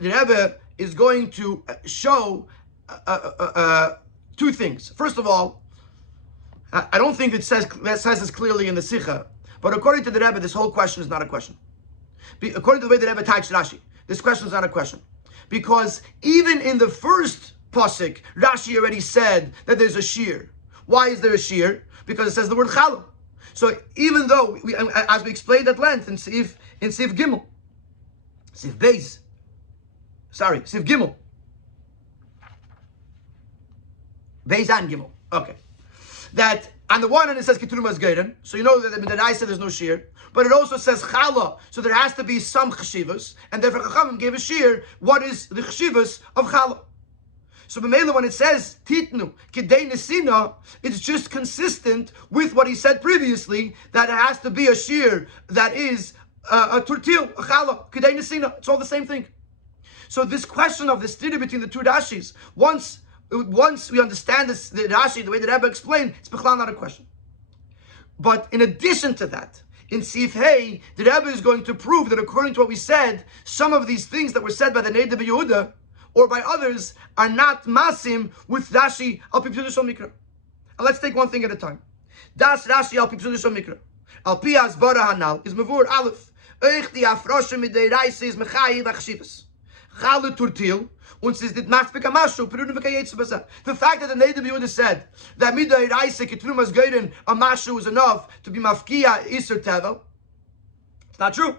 the Rebbe is going to show two things. First of all, I don't think it says this clearly in the Sikha, but according to the Rebbe, this whole question is not a question. According to the way the Rebbe types Rashi, this question is not a question. Because even in the first pasuk, Rashi already said that there's a shear. Why is there a shear? Because it says the word challah. So even though, as we explained at length in Sif Gimel, Sif Gimel, Beis and Gimel, okay. That on the one hand it says Keturumas Geiren, so you know that the Midai said there's no shear, but it also says Chala, so there has to be some Cheshivas, and therefore Chachamim gave a shear. What is the Cheshivas of Chala? So B'meila, when it says Titnu Kedei Nesina, it's just consistent with what he said previously, that it has to be a shear that is a Turtil, a Chala, Kedei Nesina. It's all the same thing. So this question of the stira between the two Rashis, once we understand this, the Rashi, the way the Rebbe explained, it's b'chlal not a question. But in addition to that, in Sif Hey, the Rebbe is going to prove that according to what we said, some of these things that were said by the Neder Yehuda or by others are not masim with Rashi al pi psudus mikra. And let's take one thing at a time. Das Rashi al pi psudus mikra. Al pi asbara hanal is mevur aleph. Eich di afroshe midei reise is mechayi v'chshivas. Chale turtil. The fact that the Neder Yehuda said that midai reise ketrumas geiden a mashu is enough to be mafkia iser tevel, it's not true.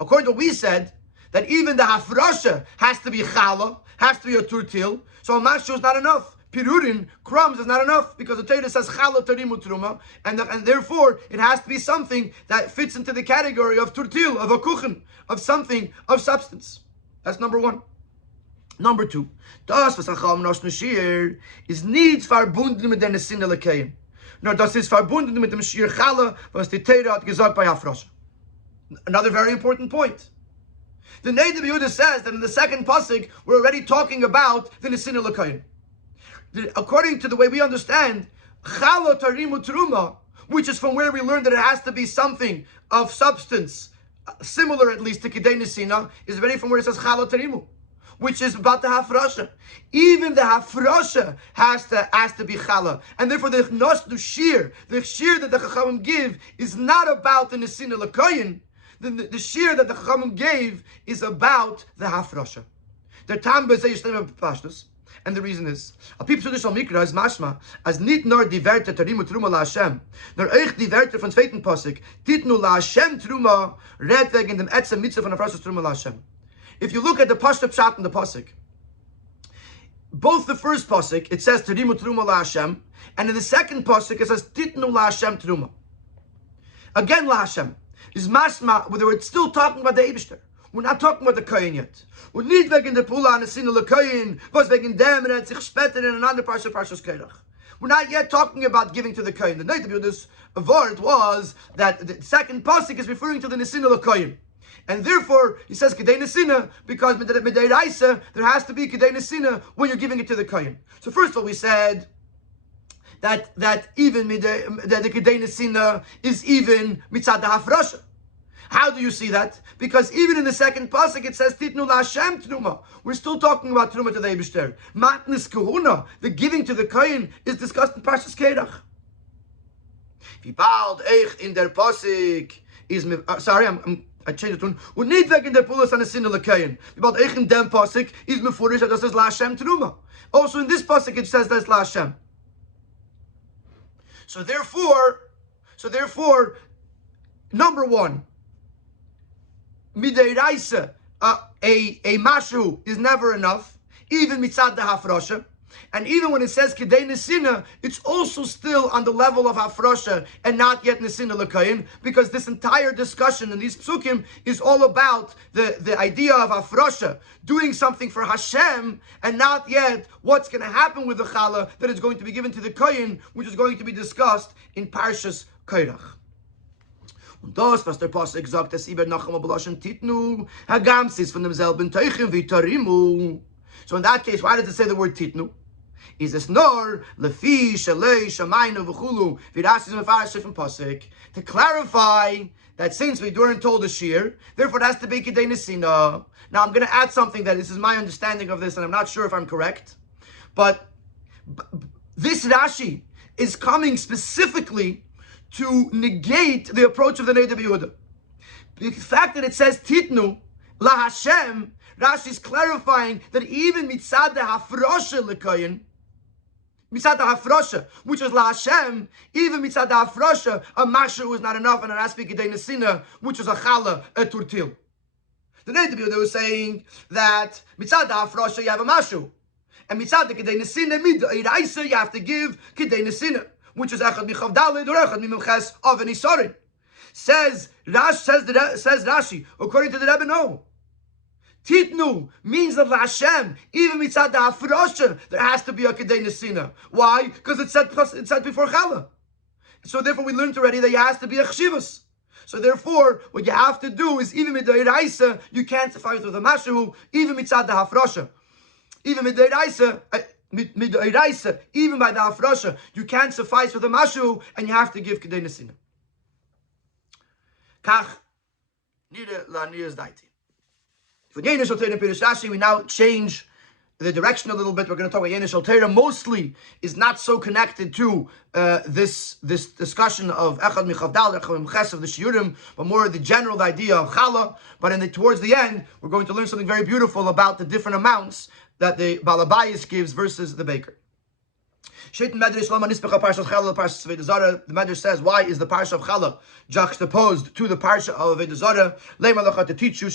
According to what we said, that even the hafrasha has to be chala, has to be a turtil, so a mashu is not enough. Pirurin, crumbs, is not enough, because the Torah says chala tarimu truma, and therefore it has to be something that fits into the category of turtil, of a kuchen, of something of substance. That's number one. Number two, das was Chacham nos Shear is nicht verbunden mit der Nesina lekayim. Nor das ist verbunden mit dem Shear Chala, was die Torah hat gesagt bei Hafrosha. Another very important point. The Neder Yehuda says that in the second pasuk we're already talking about the Nesina lekayim. According to the way we understand, Chala tarimu truma, which is from where we learned that it has to be something of substance, similar at least to Kedei Nesina, is already from where it says Chala tarimu, which is about the hafrasha. Even the hafrasha has to be chala, and therefore the shear that the Chachamim give is not about the nesina l'koyin. The shear that the Chachamim gave is about the hafrasha. The tam b'zeh yishtem b'pashtus And the reason is, a people traditional mikra is mashma, as nit nor die Werte Tarimu Truma la Hashem, nor euch die Werte von zweiten Pasuk, Titnu la Hashem Truma, red wegen dem Etzem Mitzvah von Afrashas Truma la Hashem. If you look at the Pashta Pshat in the Pasuk, both the first Pasuk, it says Tarimu Truma la Hashem, and in the second Pasuk, it says Titnu la Hashem Truma. Again, la Hashem is mashma, whether it's still talking about the Eibishter. We're not talking about the Kohen yet. We're nicht wegen der Pula an der Sinne le Kohen, was wegen dem er sich später in another Parsha, Parshas Chelek. We're not yet talking about giving to the Kohen. The night of this word was that the second pasuk is referring to the Nesina le Kohen. And therefore, he says Kedei Nesina, because Midei Raisa, there has to be Kedei Nesina when you're giving it to the Kohen. So first of all, we said that even the Kedei Nesina is even Mitzad HaHafrasha. How do you see that? Because even in the second pasuk it says Titnu la Hashem Truma. We're still talking about Truma to the Eibishter. Matnis Kahuna, the giving to the Kohen, is discussed in Parshas Kerach. Wie bald eich in der pasuk is I changed it. Und nicht wegen der Pulas an der Sinne le Kohen. Wie bald eich in dem pasuk is mefurish that it says la Hashem Truma. Also in this pasuk it says that's la Hashem. So therefore, number one, Midei Raisa, a mashu is never enough, even mitzad the hafrosha, and even when it says kedei nesina, it's also still on the level of hafrosha and not yet nesina l'kayin, because this entire discussion in these psukim is all about the idea of hafrosha, doing something for Hashem, and not yet what's going to happen with the challah that is going to be given to the kohen, which is going to be discussed in Parshas Korach. Und das, was der Pasuk sagt, dass Iber Nacham Abalaschen Titnu, Hagamsis von demselben Teichen wie Tarimu. So in that case, why does it say the word Titnu? Is this nor Lefi Shelei Shamaynu v'chulu v'Rashi Mefarish from Pasuk to clarify that since we weren't told a shear, therefore it has to be Kedei Nesina. Now I'm going to add something that this is my understanding of this, and I'm not sure if I'm correct, but this Rashi is coming specifically to negate the approach of the Neder Yehuda. The fact that it says Titnu la Hashem, Rashi is clarifying that even mitzad hafrosha lekoyin, mitzad hafrosha, which is la Hashem, even mitzad hafrosha, a mashu is not enough, and an aspect kedei nesina, which is a challah, a turtil. The Neder Yehuda was saying that mitzad hafrosha you have a mashu, and mitzad kedei nesina midei raisa you have to give kedei nesina, which is echad michav dalid or echad mimches of an isarin. Says Rashi, according to the Rebbe, no. Titnu means that Hashem, even mitzad ha'afrosha, there has to be a kedei nesina. Why? Because it said before challah. So therefore, we learned already that it has to be a chshivas. So therefore, what you have to do is even midei raisa, you can't suffice with a mashu, even mitzad ha'afrosha, even midei raisa. Even by the hafrasha, you can't suffice with a mashu, and you have to give kedei nesina. Kach nire la nir's daiti. For Yeinish Al Teira Pirush Rashi, we now change the direction a little bit. We're going to talk about Yeinish Al Teira. Mostly is not so connected to this discussion of Echad Michavdal, Echad Mches of the Shiurim, but more the general idea of Challah. But towards the end, we're going to learn something very beautiful about the different amounts that the Balabayas gives versus the baker. The Medrash says, why is the Parsha of Challah juxtaposed to the Parsha of Avodah Zarah? To teach you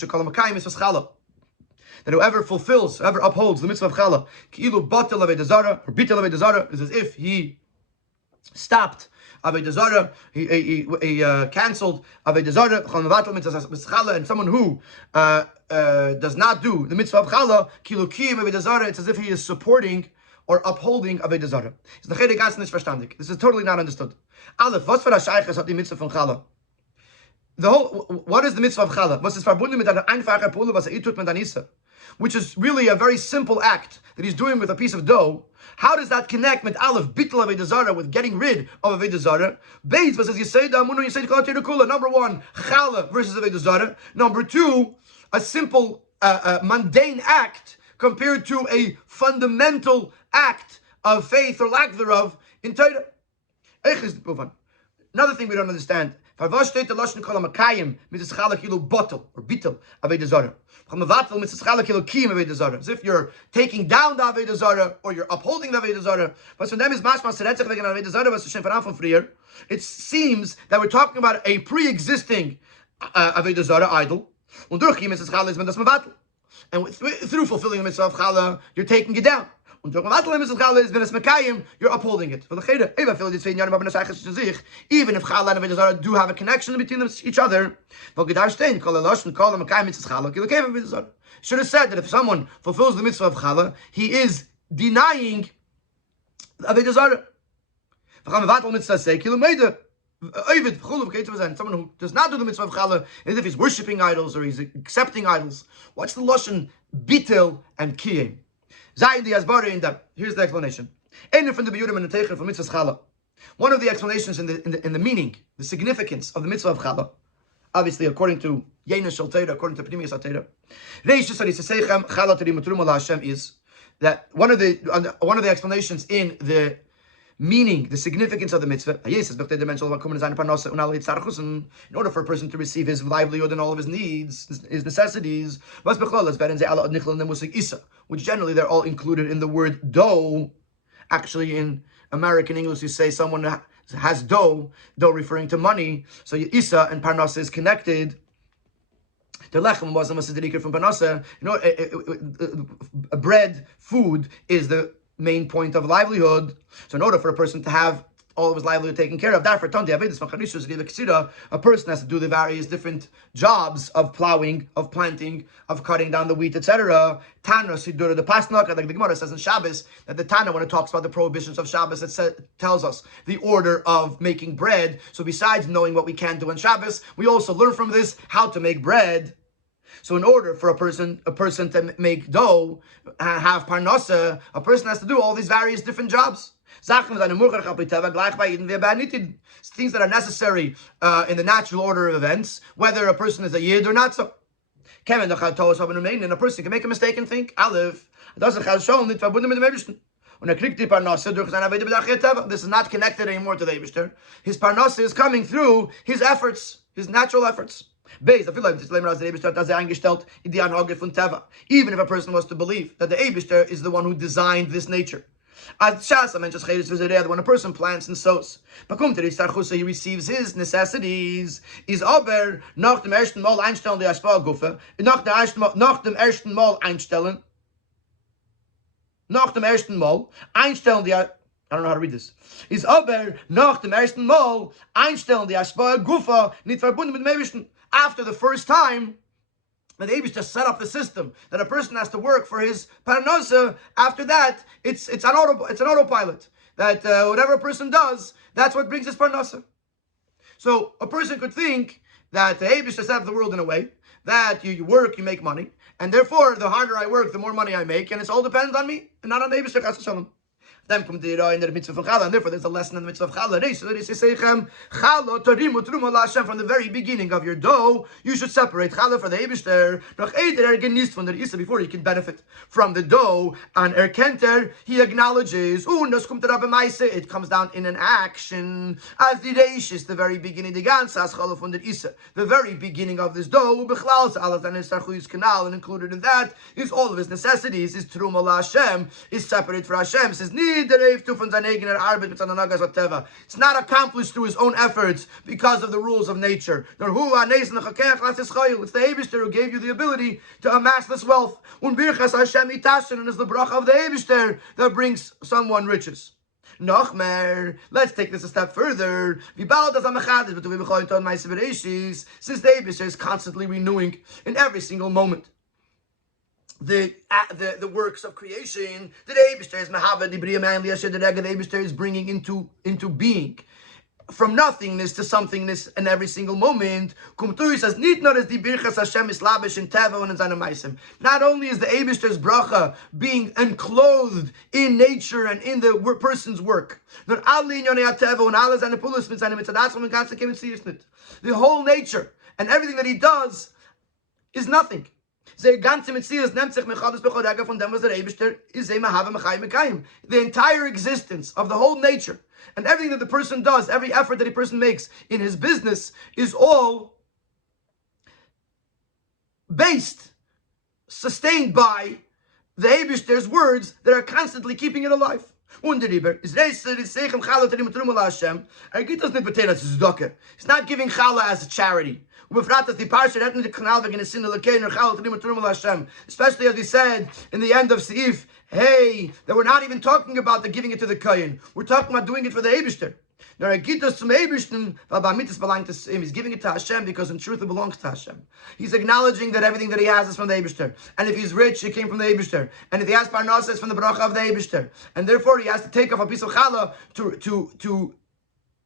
that whoever fulfills, whoever upholds the mitzvah of Challah, ki'ilu batel Avodah Zarah, or bitel Avodah Zarah, is as if he stopped Avodah Zarah, he cancelled Avodah Zarah, and someone who does not do the mitzvah of Challah, ki'ilu kiyim Avodah Zarah, it's as if he is supporting or upholding Avodah Zarah. This is totally not understood. Aleph, was für Shaykhas hat die mitzvah von Challah? What is the mitzvah of Challah? Was ist verbunden mit einer einfachen Pule, was tut mit Anisa? Which is really a very simple act that he's doing with a piece of dough. How does that connect with Aleph, Bittul Avodah Zarah, with getting rid of Avodah Zarah? Beis, was as you say, number one, Challah versus Avodah Zarah. Number two, a simple mundane act compared to a fundamental act of faith or lack thereof in Torah. Another thing we don't understand. Farva steht der Lashon Kol HaMakayim Mitzvah Chelek Ilu Botel or Bitel Avodah Zarah. Chamavatl Mitzvah Chelek Ilu Kiyum Avodah Zarah. As if you're taking down the Avodah Zarah or you're upholding the Avodah Zarah. But from them is Mashma Seretzach wegen Avodah Zarah was Hashem Faram von früher. It seems that we're talking about a pre-existing Avodah Zarah idol. Und durch ihm ist es Challah is das Mavatl. And through fulfilling the mitzvah of Challah, you're taking it down. Und durch Mavatl the mitzvah of Challah is Benes Mekayim, you're upholding it. Even if Challah and Avodah Zarah do have a connection between them, each other, should have said that if someone fulfills the mitzvah of Challah, he is denying Avodah Zarah. Someone who does not do the mitzvah of Challah, as if he's worshipping idols or he's accepting idols. What's the lashon bitel and kiyim? Zayin the asbara in that. Here's the explanation. One of the explanations in the meaning, the significance of the mitzvah of Challah, obviously according to Yeina Shel Torah, according to Pnimius HaTorah, is that one of the explanations in the meaning, the significance of the mitzvah, in order for a person to receive his livelihood and all of his needs, his necessities, which generally they're all included in the word dough. Actually, in American English, you say someone has dough referring to money. So Isa and Parnasa is connected. The lechem was a from Parnasa. Bread, food, is the main point of livelihood. So in order for a person to have all of his livelihood taken care of, therefore, a person has to do the various different jobs of plowing, of planting, of cutting down the wheat, etc. Tana Sidura, the Pasnak, like the Gemara says in Shabbos, that the Tana, when it talks about the prohibitions of Shabbos, it tells us the order of making bread. So besides knowing what we can do on Shabbos, we also learn from this how to make bread. So in order for a person to make dough, have parnasa, a person has to do all these various different jobs. Things that are necessary in the natural order of events, whether a person is a yid or not so. And a person can make a mistake and think, this is not connected anymore to the Eibishter. His parnasa is coming through his efforts, his natural efforts. Even if a person was to believe that the Eibishter is the one who designed this nature. When a person plants and sows, he receives his necessities. Is aber nach dem ersten Mal einstellen die Aspargufe, nach dem ersten Mal einstellen die, I don't know how to read this. Is aber nach dem ersten Mal einstellen die Aspargufe nicht verbunden mit dem Eibishter. After the first time, the Eibishter set up the system that a person has to work for his parnasa. After that, it's an autopilot. That whatever a person does, that's what brings his parnasa. So a person could think that the Eibishter set up the world in a way that you work, you make money, and therefore the harder I work, the more money I make, and it all depends on me and not on the Eibishter. Chas v'shalom. Then come the in the mitzvah of Challah, and therefore there's a lesson in the mitzvah of Challah. From the very beginning of your dough, you should separate Challah for the Eibishter. Before you can benefit from the dough. And Erkenter, he acknowledges, it comes down in an action. As the Reish is the very beginning, the very beginning of this dough, and included in that is all of his necessities, his Truma Hashem, is separate for Hashem, says it's not accomplished through his own efforts because of the rules of nature. It's the Eibishter who gave you the ability to amass this wealth. And it's the bracha of the Eibishter that brings someone riches. Nochmer, let's take this a step further. Since the Eibishter is constantly renewing in every single moment the works of creation, the Eibishter is Mahavad, the Eibishter is bringing into being, from nothingness to somethingness in every single moment. Kumturi says, not as the Birchas Hashem is labish in Teva and in Zanamaisim. Not only is the Eibishter's bracha being enclosed in nature and in the person's work, the whole nature and everything that he does is nothing. The entire existence of the whole nature and everything that the person does, every effort that a person makes in his business is all based, sustained by the Eibishter's words that are constantly keeping it alive. It's not giving challah as a charity. Especially as we said in the end of Seif, hey, that we're not even talking about the giving it to the Kohen. We're talking about doing it for the Eibishter. He's giving it to Hashem because in truth it belongs to Hashem. He's acknowledging that everything that he has is from the Eibishter. And if he's rich, it came from the Eibishter. And if he has parnasa, it's from the bracha of the Eibishter. And therefore he has to take off a piece of challah to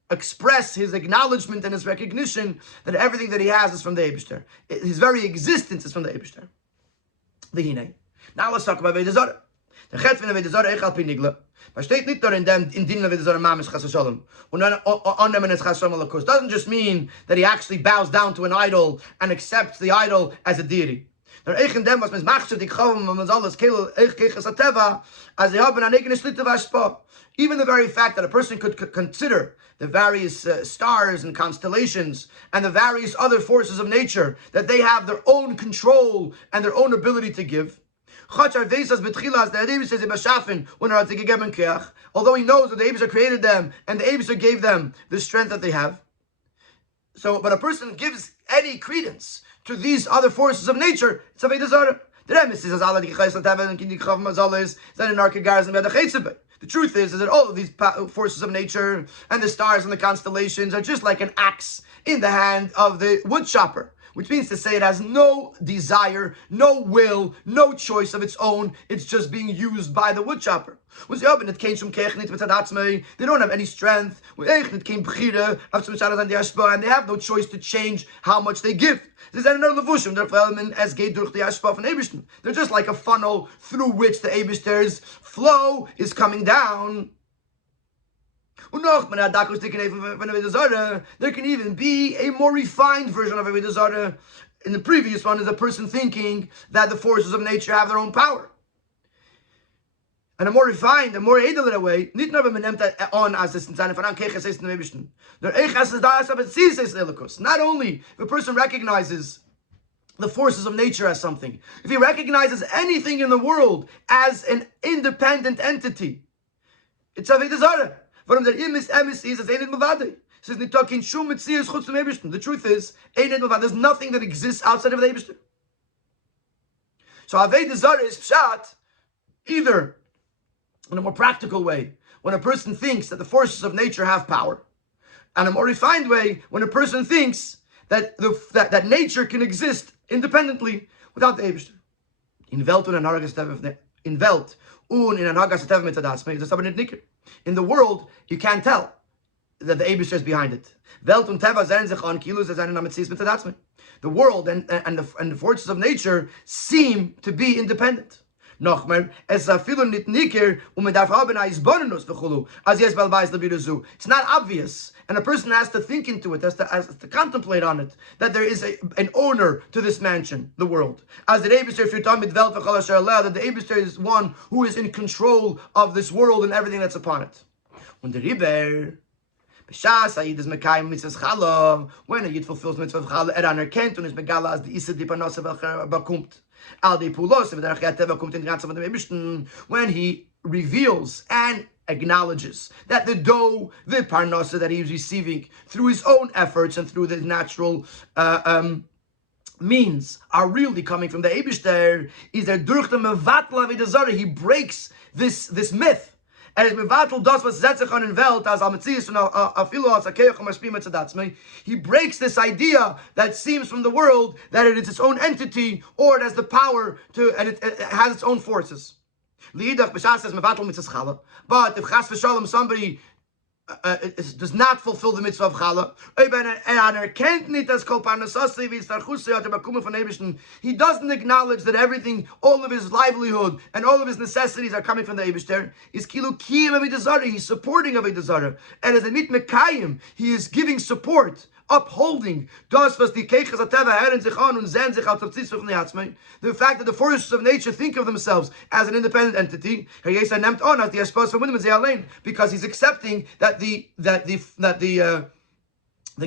express his acknowledgement and his recognition that everything that he has is from the Eibishter. His very existence is from the Eibishter. Now let's talk about Avodah Zarah. The chet von Avodah Zarah echal pi nigla. Versteht nicht nur in Dinen Avodah Zarah Mamish Chas V'Shalom. Und annehmen es Chas V'Shalom Alakus. Doesn't just mean that he actually bows down to an idol and accepts the idol as a deity. Nur ich in dem, was mis machst, die Chom, und man soll das Kehl, ich keches Ateva, as they haben an eigene Schlitte v'Ashpa. Even the very fact that a person could consider the various stars and constellations and the various other forces of nature, that they have their own control and their own ability to give. Although he knows that the Eibishter created them and the Eibishter gave them the strength that they have. So, but a person gives any credence to these other forces of nature, it's Avodah Zarah. The truth is that all of these forces of nature and the stars and the constellations are just like an axe in the hand of the wood chopper. Which means to say it has no desire, no will, no choice of its own. It's just being used by the wood chopper. They don't have any strength. And they have no choice to change how much they give. They're just like a funnel through which the Eibishter's flow is coming down. There can even be a more refined version of Avodah Zarah. In the previous one is a person thinking that the forces of nature have their own power. And a more refined, a more edler way, not only if a person recognizes the forces of nature as something, if he recognizes anything in the world as an independent entity, it's Avodah Zarah. The truth is, there's nothing that exists outside of the Eibishter. So Avodah Zarah is pshat, either in a more practical way, when a person thinks that the forces of nature have power, and a more refined way, when a person thinks that that nature can exist independently without the Eibishter. In the world, you can't tell that the Eibishter is behind it. The world and the forces of nature seem to be independent. It's not obvious, and a person has to think into it, has to contemplate on it, that there is an owner to this mansion, the world. As the Eibishter, that the Eibishter is one who is in control of this world and everything that's upon it. When a Yid fulfills mitzvah of challah, anerkennt und ist megala als die Issa die Parnasse welcher bekommt. When he reveals and acknowledges that the dough, the parnasa that he is receiving through his own efforts and through the natural means are really coming from the Eibishter, is there durch the mevatla Avodah Zarah, he breaks this myth. And as mevatel das was setzt sich an in Welt as ametzius und afilo as akeach u'mashpim etzadatz. He breaks this idea that seems from the world that it is its own entity or it has the power to, and it has its own forces. Liidach b'shas says mevatel mitzvah challah. But if chas v'shalom somebody does not fulfill the mitzvah of challah. He doesn't acknowledge that everything, all of his livelihood and all of his necessities are coming from the Eibishter. He's supporting Avodah Zarah. And as a mit mekayim, he is giving support, upholding the fact that the forces of nature think of themselves as an independent entity, because he's accepting that the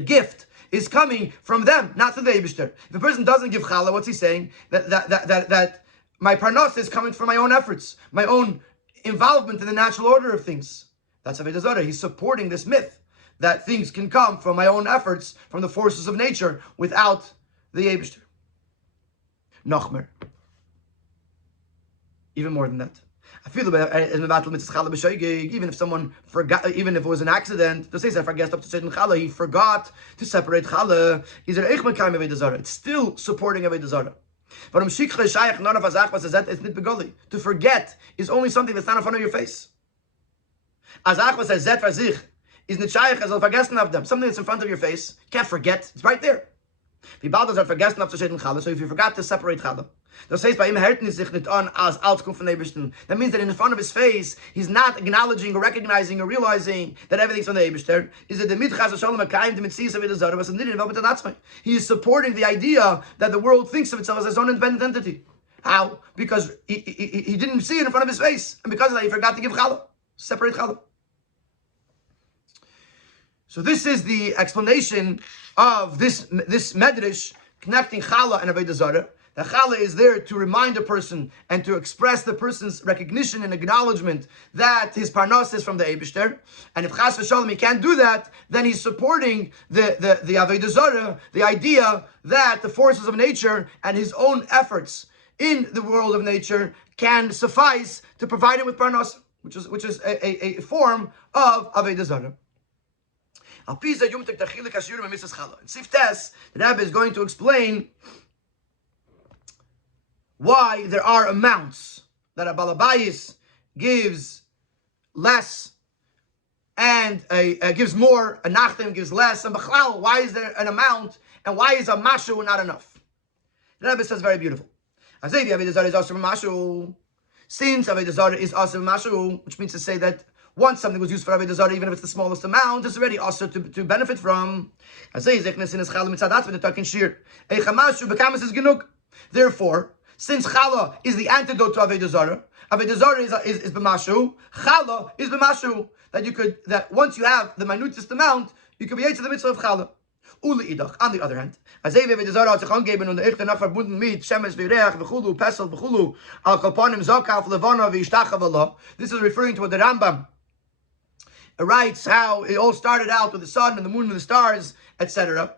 gift is coming from them, not from the Eibishter. If a person doesn't give challah, what's he saying? That my parnos is coming from my own efforts, my own involvement in the natural order of things. That's Avodah Zarah. He's supporting this myth that things can come from my own efforts, from the forces of nature, without the Eibishter. Nochmer. Even more than that. I feel even if someone forgot, even if it was an accident, to say I forgot up to certain challah, he forgot to separate challah. It's still supporting Avodah Zarah. To forget is only something that's not in front of your face. Is nicht shaykh as vergessen of them. Something that's in front of your face, can't forget. It's right there. Wie bald das vergessen auf zu schäden challah. So if you forgot to separate challah, das heißt bei ihm hält sich nicht an als Auskunft von Eibishter. That means that in front of his face, he's not acknowledging or recognizing or realizing that everything's from the Eibishter. Is it the mitchas shalom akayim the mitzvah of the Zarah was not involved with the. He is supporting the idea that the world thinks of itself as its own independent entity. How? Because he didn't see it in front of his face, and because of that he forgot to give challah, separate challah. So this is the explanation of this medrash connecting challah and avodah zarah. The challah is there to remind a person and to express the person's recognition and acknowledgement that his parnas is from the Eibishter. And if chas v'shalom he can't do that, then he's supporting the avodah zarah, the idea that the forces of nature and his own efforts in the world of nature can suffice to provide him with parnas, which is a form of avodah zarah. In Sif Tes, the Rabbi is going to explain why there are amounts that a balabayis gives less and gives more, a nachtem gives less, and b'chlal, why is there an amount and why is a mashu not enough? The Rabbi says very beautiful. Since Avodah Zarah is also mashu, which means to say that once something was used for Avodah Zarah, even if it's the smallest amount, it's already also to benefit from. Therefore, since challah is the antidote to Avodah Zarah is b'mashu, challah is b'mashu. That once you have the minutest amount, you can be able to the mitzvah of challah. On the other hand, this is referring to what the Rambam writes, how it all started out with the sun and the moon and the stars, etc.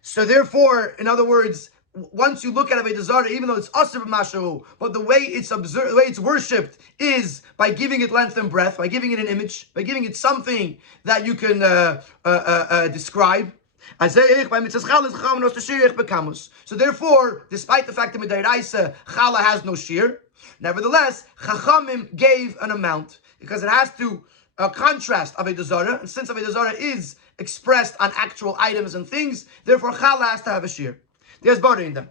So therefore, in other words, once you look at Avodah Zarah, even though it's asur b'mashu, but the way it's observed, the way it's worshipped is by giving it length and breadth, by giving it an image, by giving it something that you can describe. So therefore, despite the fact that Midayraisa Chala has no shear, nevertheless, Chachamim gave an amount because it has to contrast Avodah Zarah, and since Avodah Zarah is expressed on actual items and things, therefore Chala has to have a shear. There's butter in them.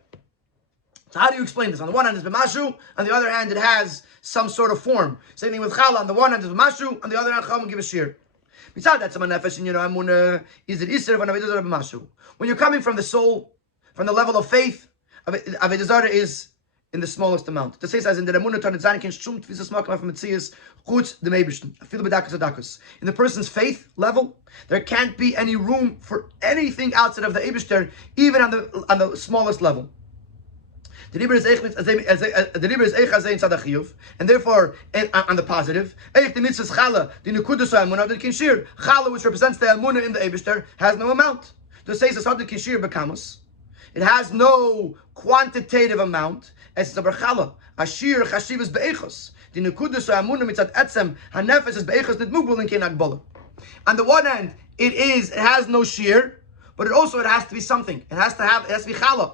So how do you explain this? On the one hand, it's b'mashu, on the other hand, it has some sort of form. Same thing with Chala. On the one hand, it's b'mashu, on the other hand, Chachamim give a shear. Besides that, some nefesh in Amunah is it iser of Avodah Zarah b'mashu. When you're coming from the soul, from the level of faith, Avodah Zarah is in the smallest amount. Das heißt, as in der Amunah Torah Zayin kein Stum Tvisas Makam from Metzias Chutz the Meibishten. Afilu b'dakas adakus. In the person's faith level, there can't be any room for anything outside of the Eibishter, even on the smallest level. The Libra is Eich and therefore, on the positive, Eich the Mitzvah's Chala, the Nekudas Amunah, the Kinshir. Chala, which represents the Amunah in the Eibishter, has no amount. The says the Kinshir Bekamus. It has no quantitative amount. As a Chala, Ashir Chashiv is Be'echos. The Nekudas Amunah Mitzat Etzem, Hanefes is Be'echos Nitmubul in Kenak Bola. On the one hand, it has no shear, but it has to be something. It has to be Chala.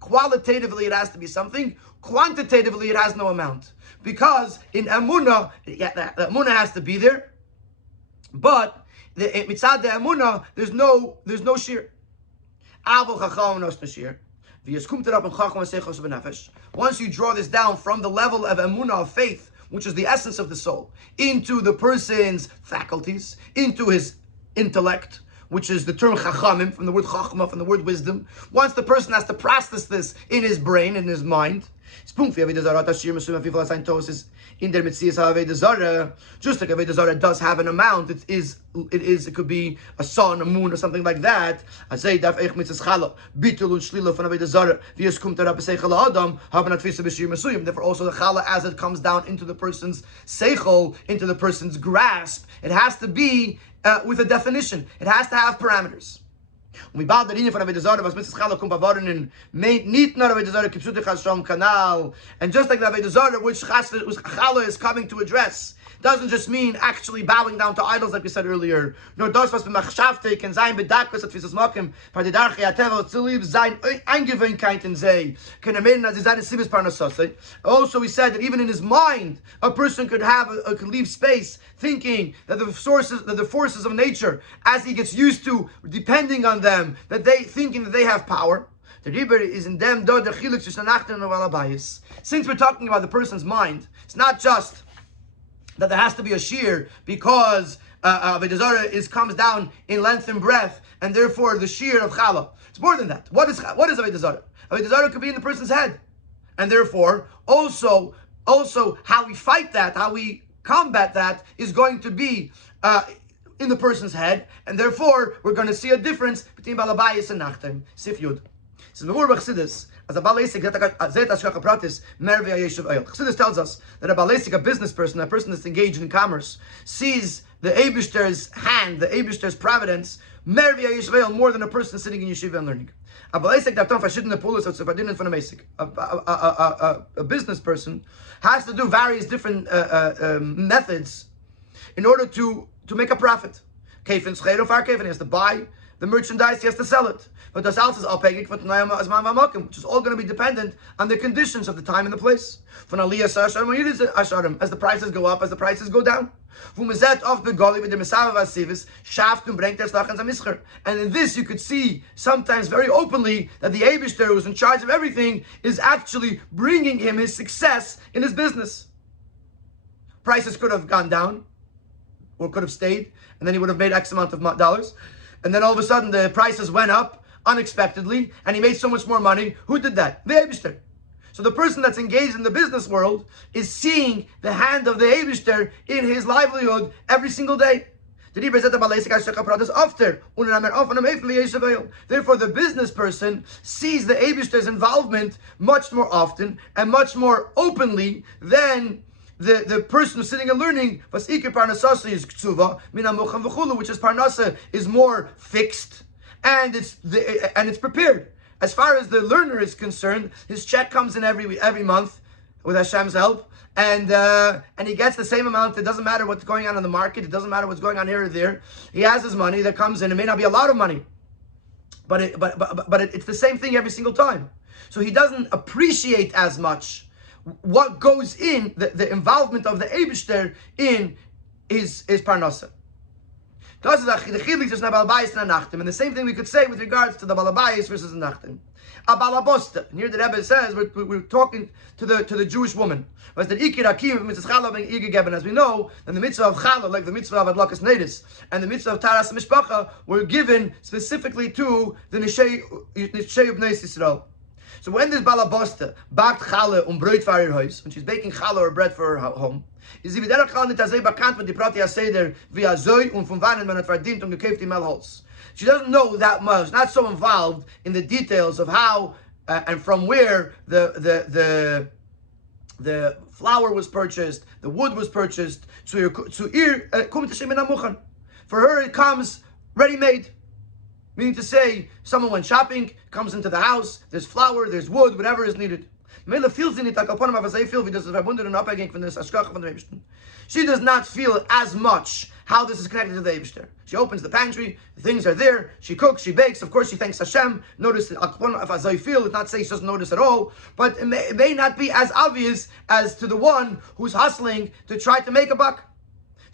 Qualitatively, it has to be something. Quantitatively, it has no amount. Because in Amunah, the Amunah has to be there. But mitzad the emunah, there's no shear. Avol chacham nos shear. Once you draw this down from the level of emunah, of faith, which is the essence of the soul, into the person's faculties, into his intellect, which is the term chachamim, from the word chachma, from the word wisdom. Once the person has to process this in his brain, in his mind, just like Avodah Zarah does have an amount, it could be a sun, a moon, or something like that. Therefore, also the challah, as it comes down into the person's seichel, into the person's grasp, it has to be with a definition. It has to have parameters. And just like the Avodah Zarah, which challah is coming to address, doesn't just mean actually bowing down to idols, like we said earlier. Nor does was b'machshavte can sein bedakos at fisas makim pardidarche atevel tzulib sein eingewöhnkeit in sei can amen as seine sibes parnasose. Also, we said that even in his mind, a person could leave space thinking that the forces of nature, as he gets used to depending on them, thinking that they have power. The riber is in them do the chiluk zwischen nachten und alabayis. Since we're talking about the person's mind, it's not just that there has to be a shear because Avodah Zarah comes down in length and breadth, and therefore the shear of challah. It's more than that. What is Avodah Zarah? Avodah Zarah could be in the person's head, and therefore also how we fight that, how we combat that, is going to be in the person's head, and therefore we're going to see a difference between balabayis and nachtem. Sif Yud. So the Chassidus, as a balaisik, Chassidus tells us that a balaisik, a business person, a person that's engaged in commerce, sees the Eibishter's hand, the Eibishter's providence, more than a person sitting in yeshiva and learning. A balaisik, a business person has to do various different methods in order to make a profit. He has to buy the merchandise, he has to sell it. But das alles ist abhängig von which is all going to be dependent on the conditions of the time and the place. As the prices go up, as the prices go down. And in this you could see sometimes very openly that the Eibishter, who's in charge of everything, is actually bringing him his success in his business. Prices could have gone down, or could have stayed, and then he would have made X amount of dollars. And then all of a sudden the prices went up unexpectedly, and he made so much more money. Who did that? The Eibishter. So the person that's engaged in the business world is seeing the hand of the Eibishter in his livelihood every single day. Therefore, the business person sees the Eibishter's involvement much more often and much more openly than the person who's sitting and learning. Which is parnasa is more fixed, and it's prepared. As far as the learner is concerned, his check comes in every month with Hashem's help, and he gets the same amount. It doesn't matter what's going on in the market. It doesn't matter what's going on here or there. He has his money that comes in. It may not be a lot of money, but it's the same thing every single time. So he doesn't appreciate as much what goes in the involvement of the Eibishter in his parnasa. And the same thing we could say with regards to the balabayis versus the nachtim. A balabosta. And here the Rebbe says we're talking to the Jewish woman. As we know, and the mitzvah of challah, like the mitzvah of adlakas nedis, and the mitzvah of taras mishpacha, were given specifically to the nishei of Bnei Yisrael. So when this balabosta bakt challah bread for her house, when she's baking challah or bread for her home, is sie wieder challah nicht azay bekannt mit die prati aseder wie azoy und von wann man hat verdient gekauft im Melholz. She doesn't know that much, not so involved in the details of how and from where the flour was purchased, the wood was purchased. For her, it comes ready-made. Meaning to say, someone went shopping, comes into the house, there's flour, there's wood, whatever is needed. She does not feel as much how this is connected to the Eibishter. She opens the pantry, the things are there, she cooks, she bakes, of course she thanks Hashem. Notice that as I feel, it's not saying she doesn't notice at all, but it may not be as obvious as to the one who's hustling to try to make a buck.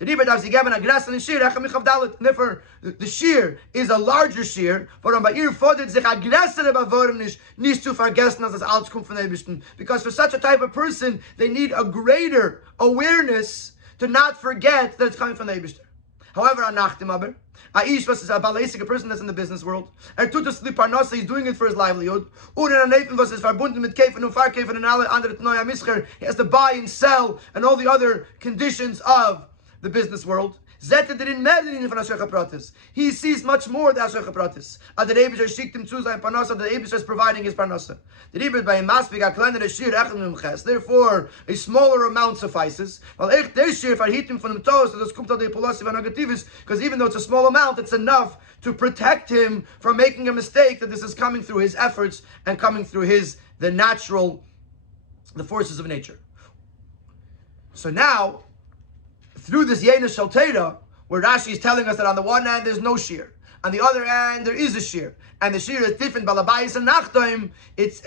The Rebbe does he given a grass and shear, and therefore the shear is a larger shear. Because for such a type of person, they need a greater awareness to not forget that it's coming from the Eibishter. However, Aish was a balaistic, a person that's in the business world. He's doing it for his livelihood. He has to buy and sell and all the other conditions of the business world. He sees much more than Ashrecha Pratis. The Eibishter is providing his parnasa. Therefore, a smaller amount suffices. Because even though it's a small amount, it's enough to protect him from making a mistake, that this is coming through his efforts and coming through the forces of nature. So now, through this Yena Shaltera, where Rashi is telling us that on the one hand there's no shear, on the other hand there is a shear, and the shear is different. Balabayis and Nachtaim, it's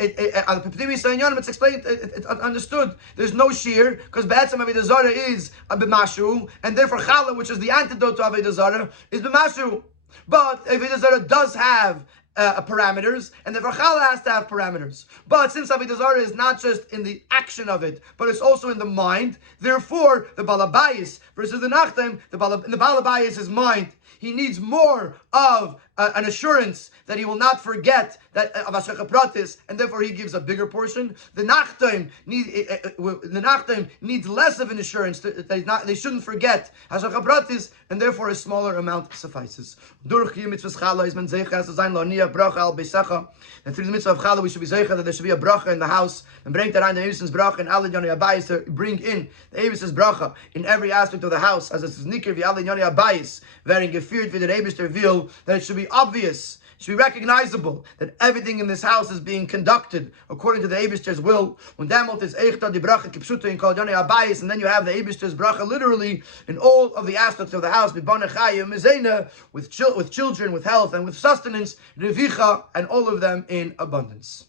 explained, it's understood. There's no shear because Be'etzem Avodah Zarah is a b'mashu, and therefore Chala, which is the antidote to Avodah Zarah, is b'mashu. But Avodah Zarah does have parameters, and therefore Chala has to have parameters. But since Avodah Zarah is not just in the action of it, but it's also in the mind, therefore the Balabayis versus the Nachtaim, the Balabayis is mind. He needs more of an assurance that he will not forget that of Ashrecha Pratis, and therefore he gives a bigger portion. The Nachtaim needs less of an assurance that they shouldn't forget Ashrecha Pratis, and therefore a smaller amount suffices. And through the mitzvah of Chala, we should be zeicha that there should be a bracha in the house, and bring that on the Eibishter's bracha and Alei Yonei Abayis, to bring in the Eibishter's bracha in every aspect of the house, as it is nikir v'Alei Yonei Abayis, very gefiert v'der Eibishter vil, that it should be obvious, it should be recognizable that everything in this house is being conducted according to the Eibishter's will. When Damot is eichta di bracha kipshuta in kol Yonei Abayis, and then you have the Eibishter's bracha literally in all of the aspects of the house, b'bana chaya mizena, with children, with health, and with sustenance, revicha, and all of them in abundance.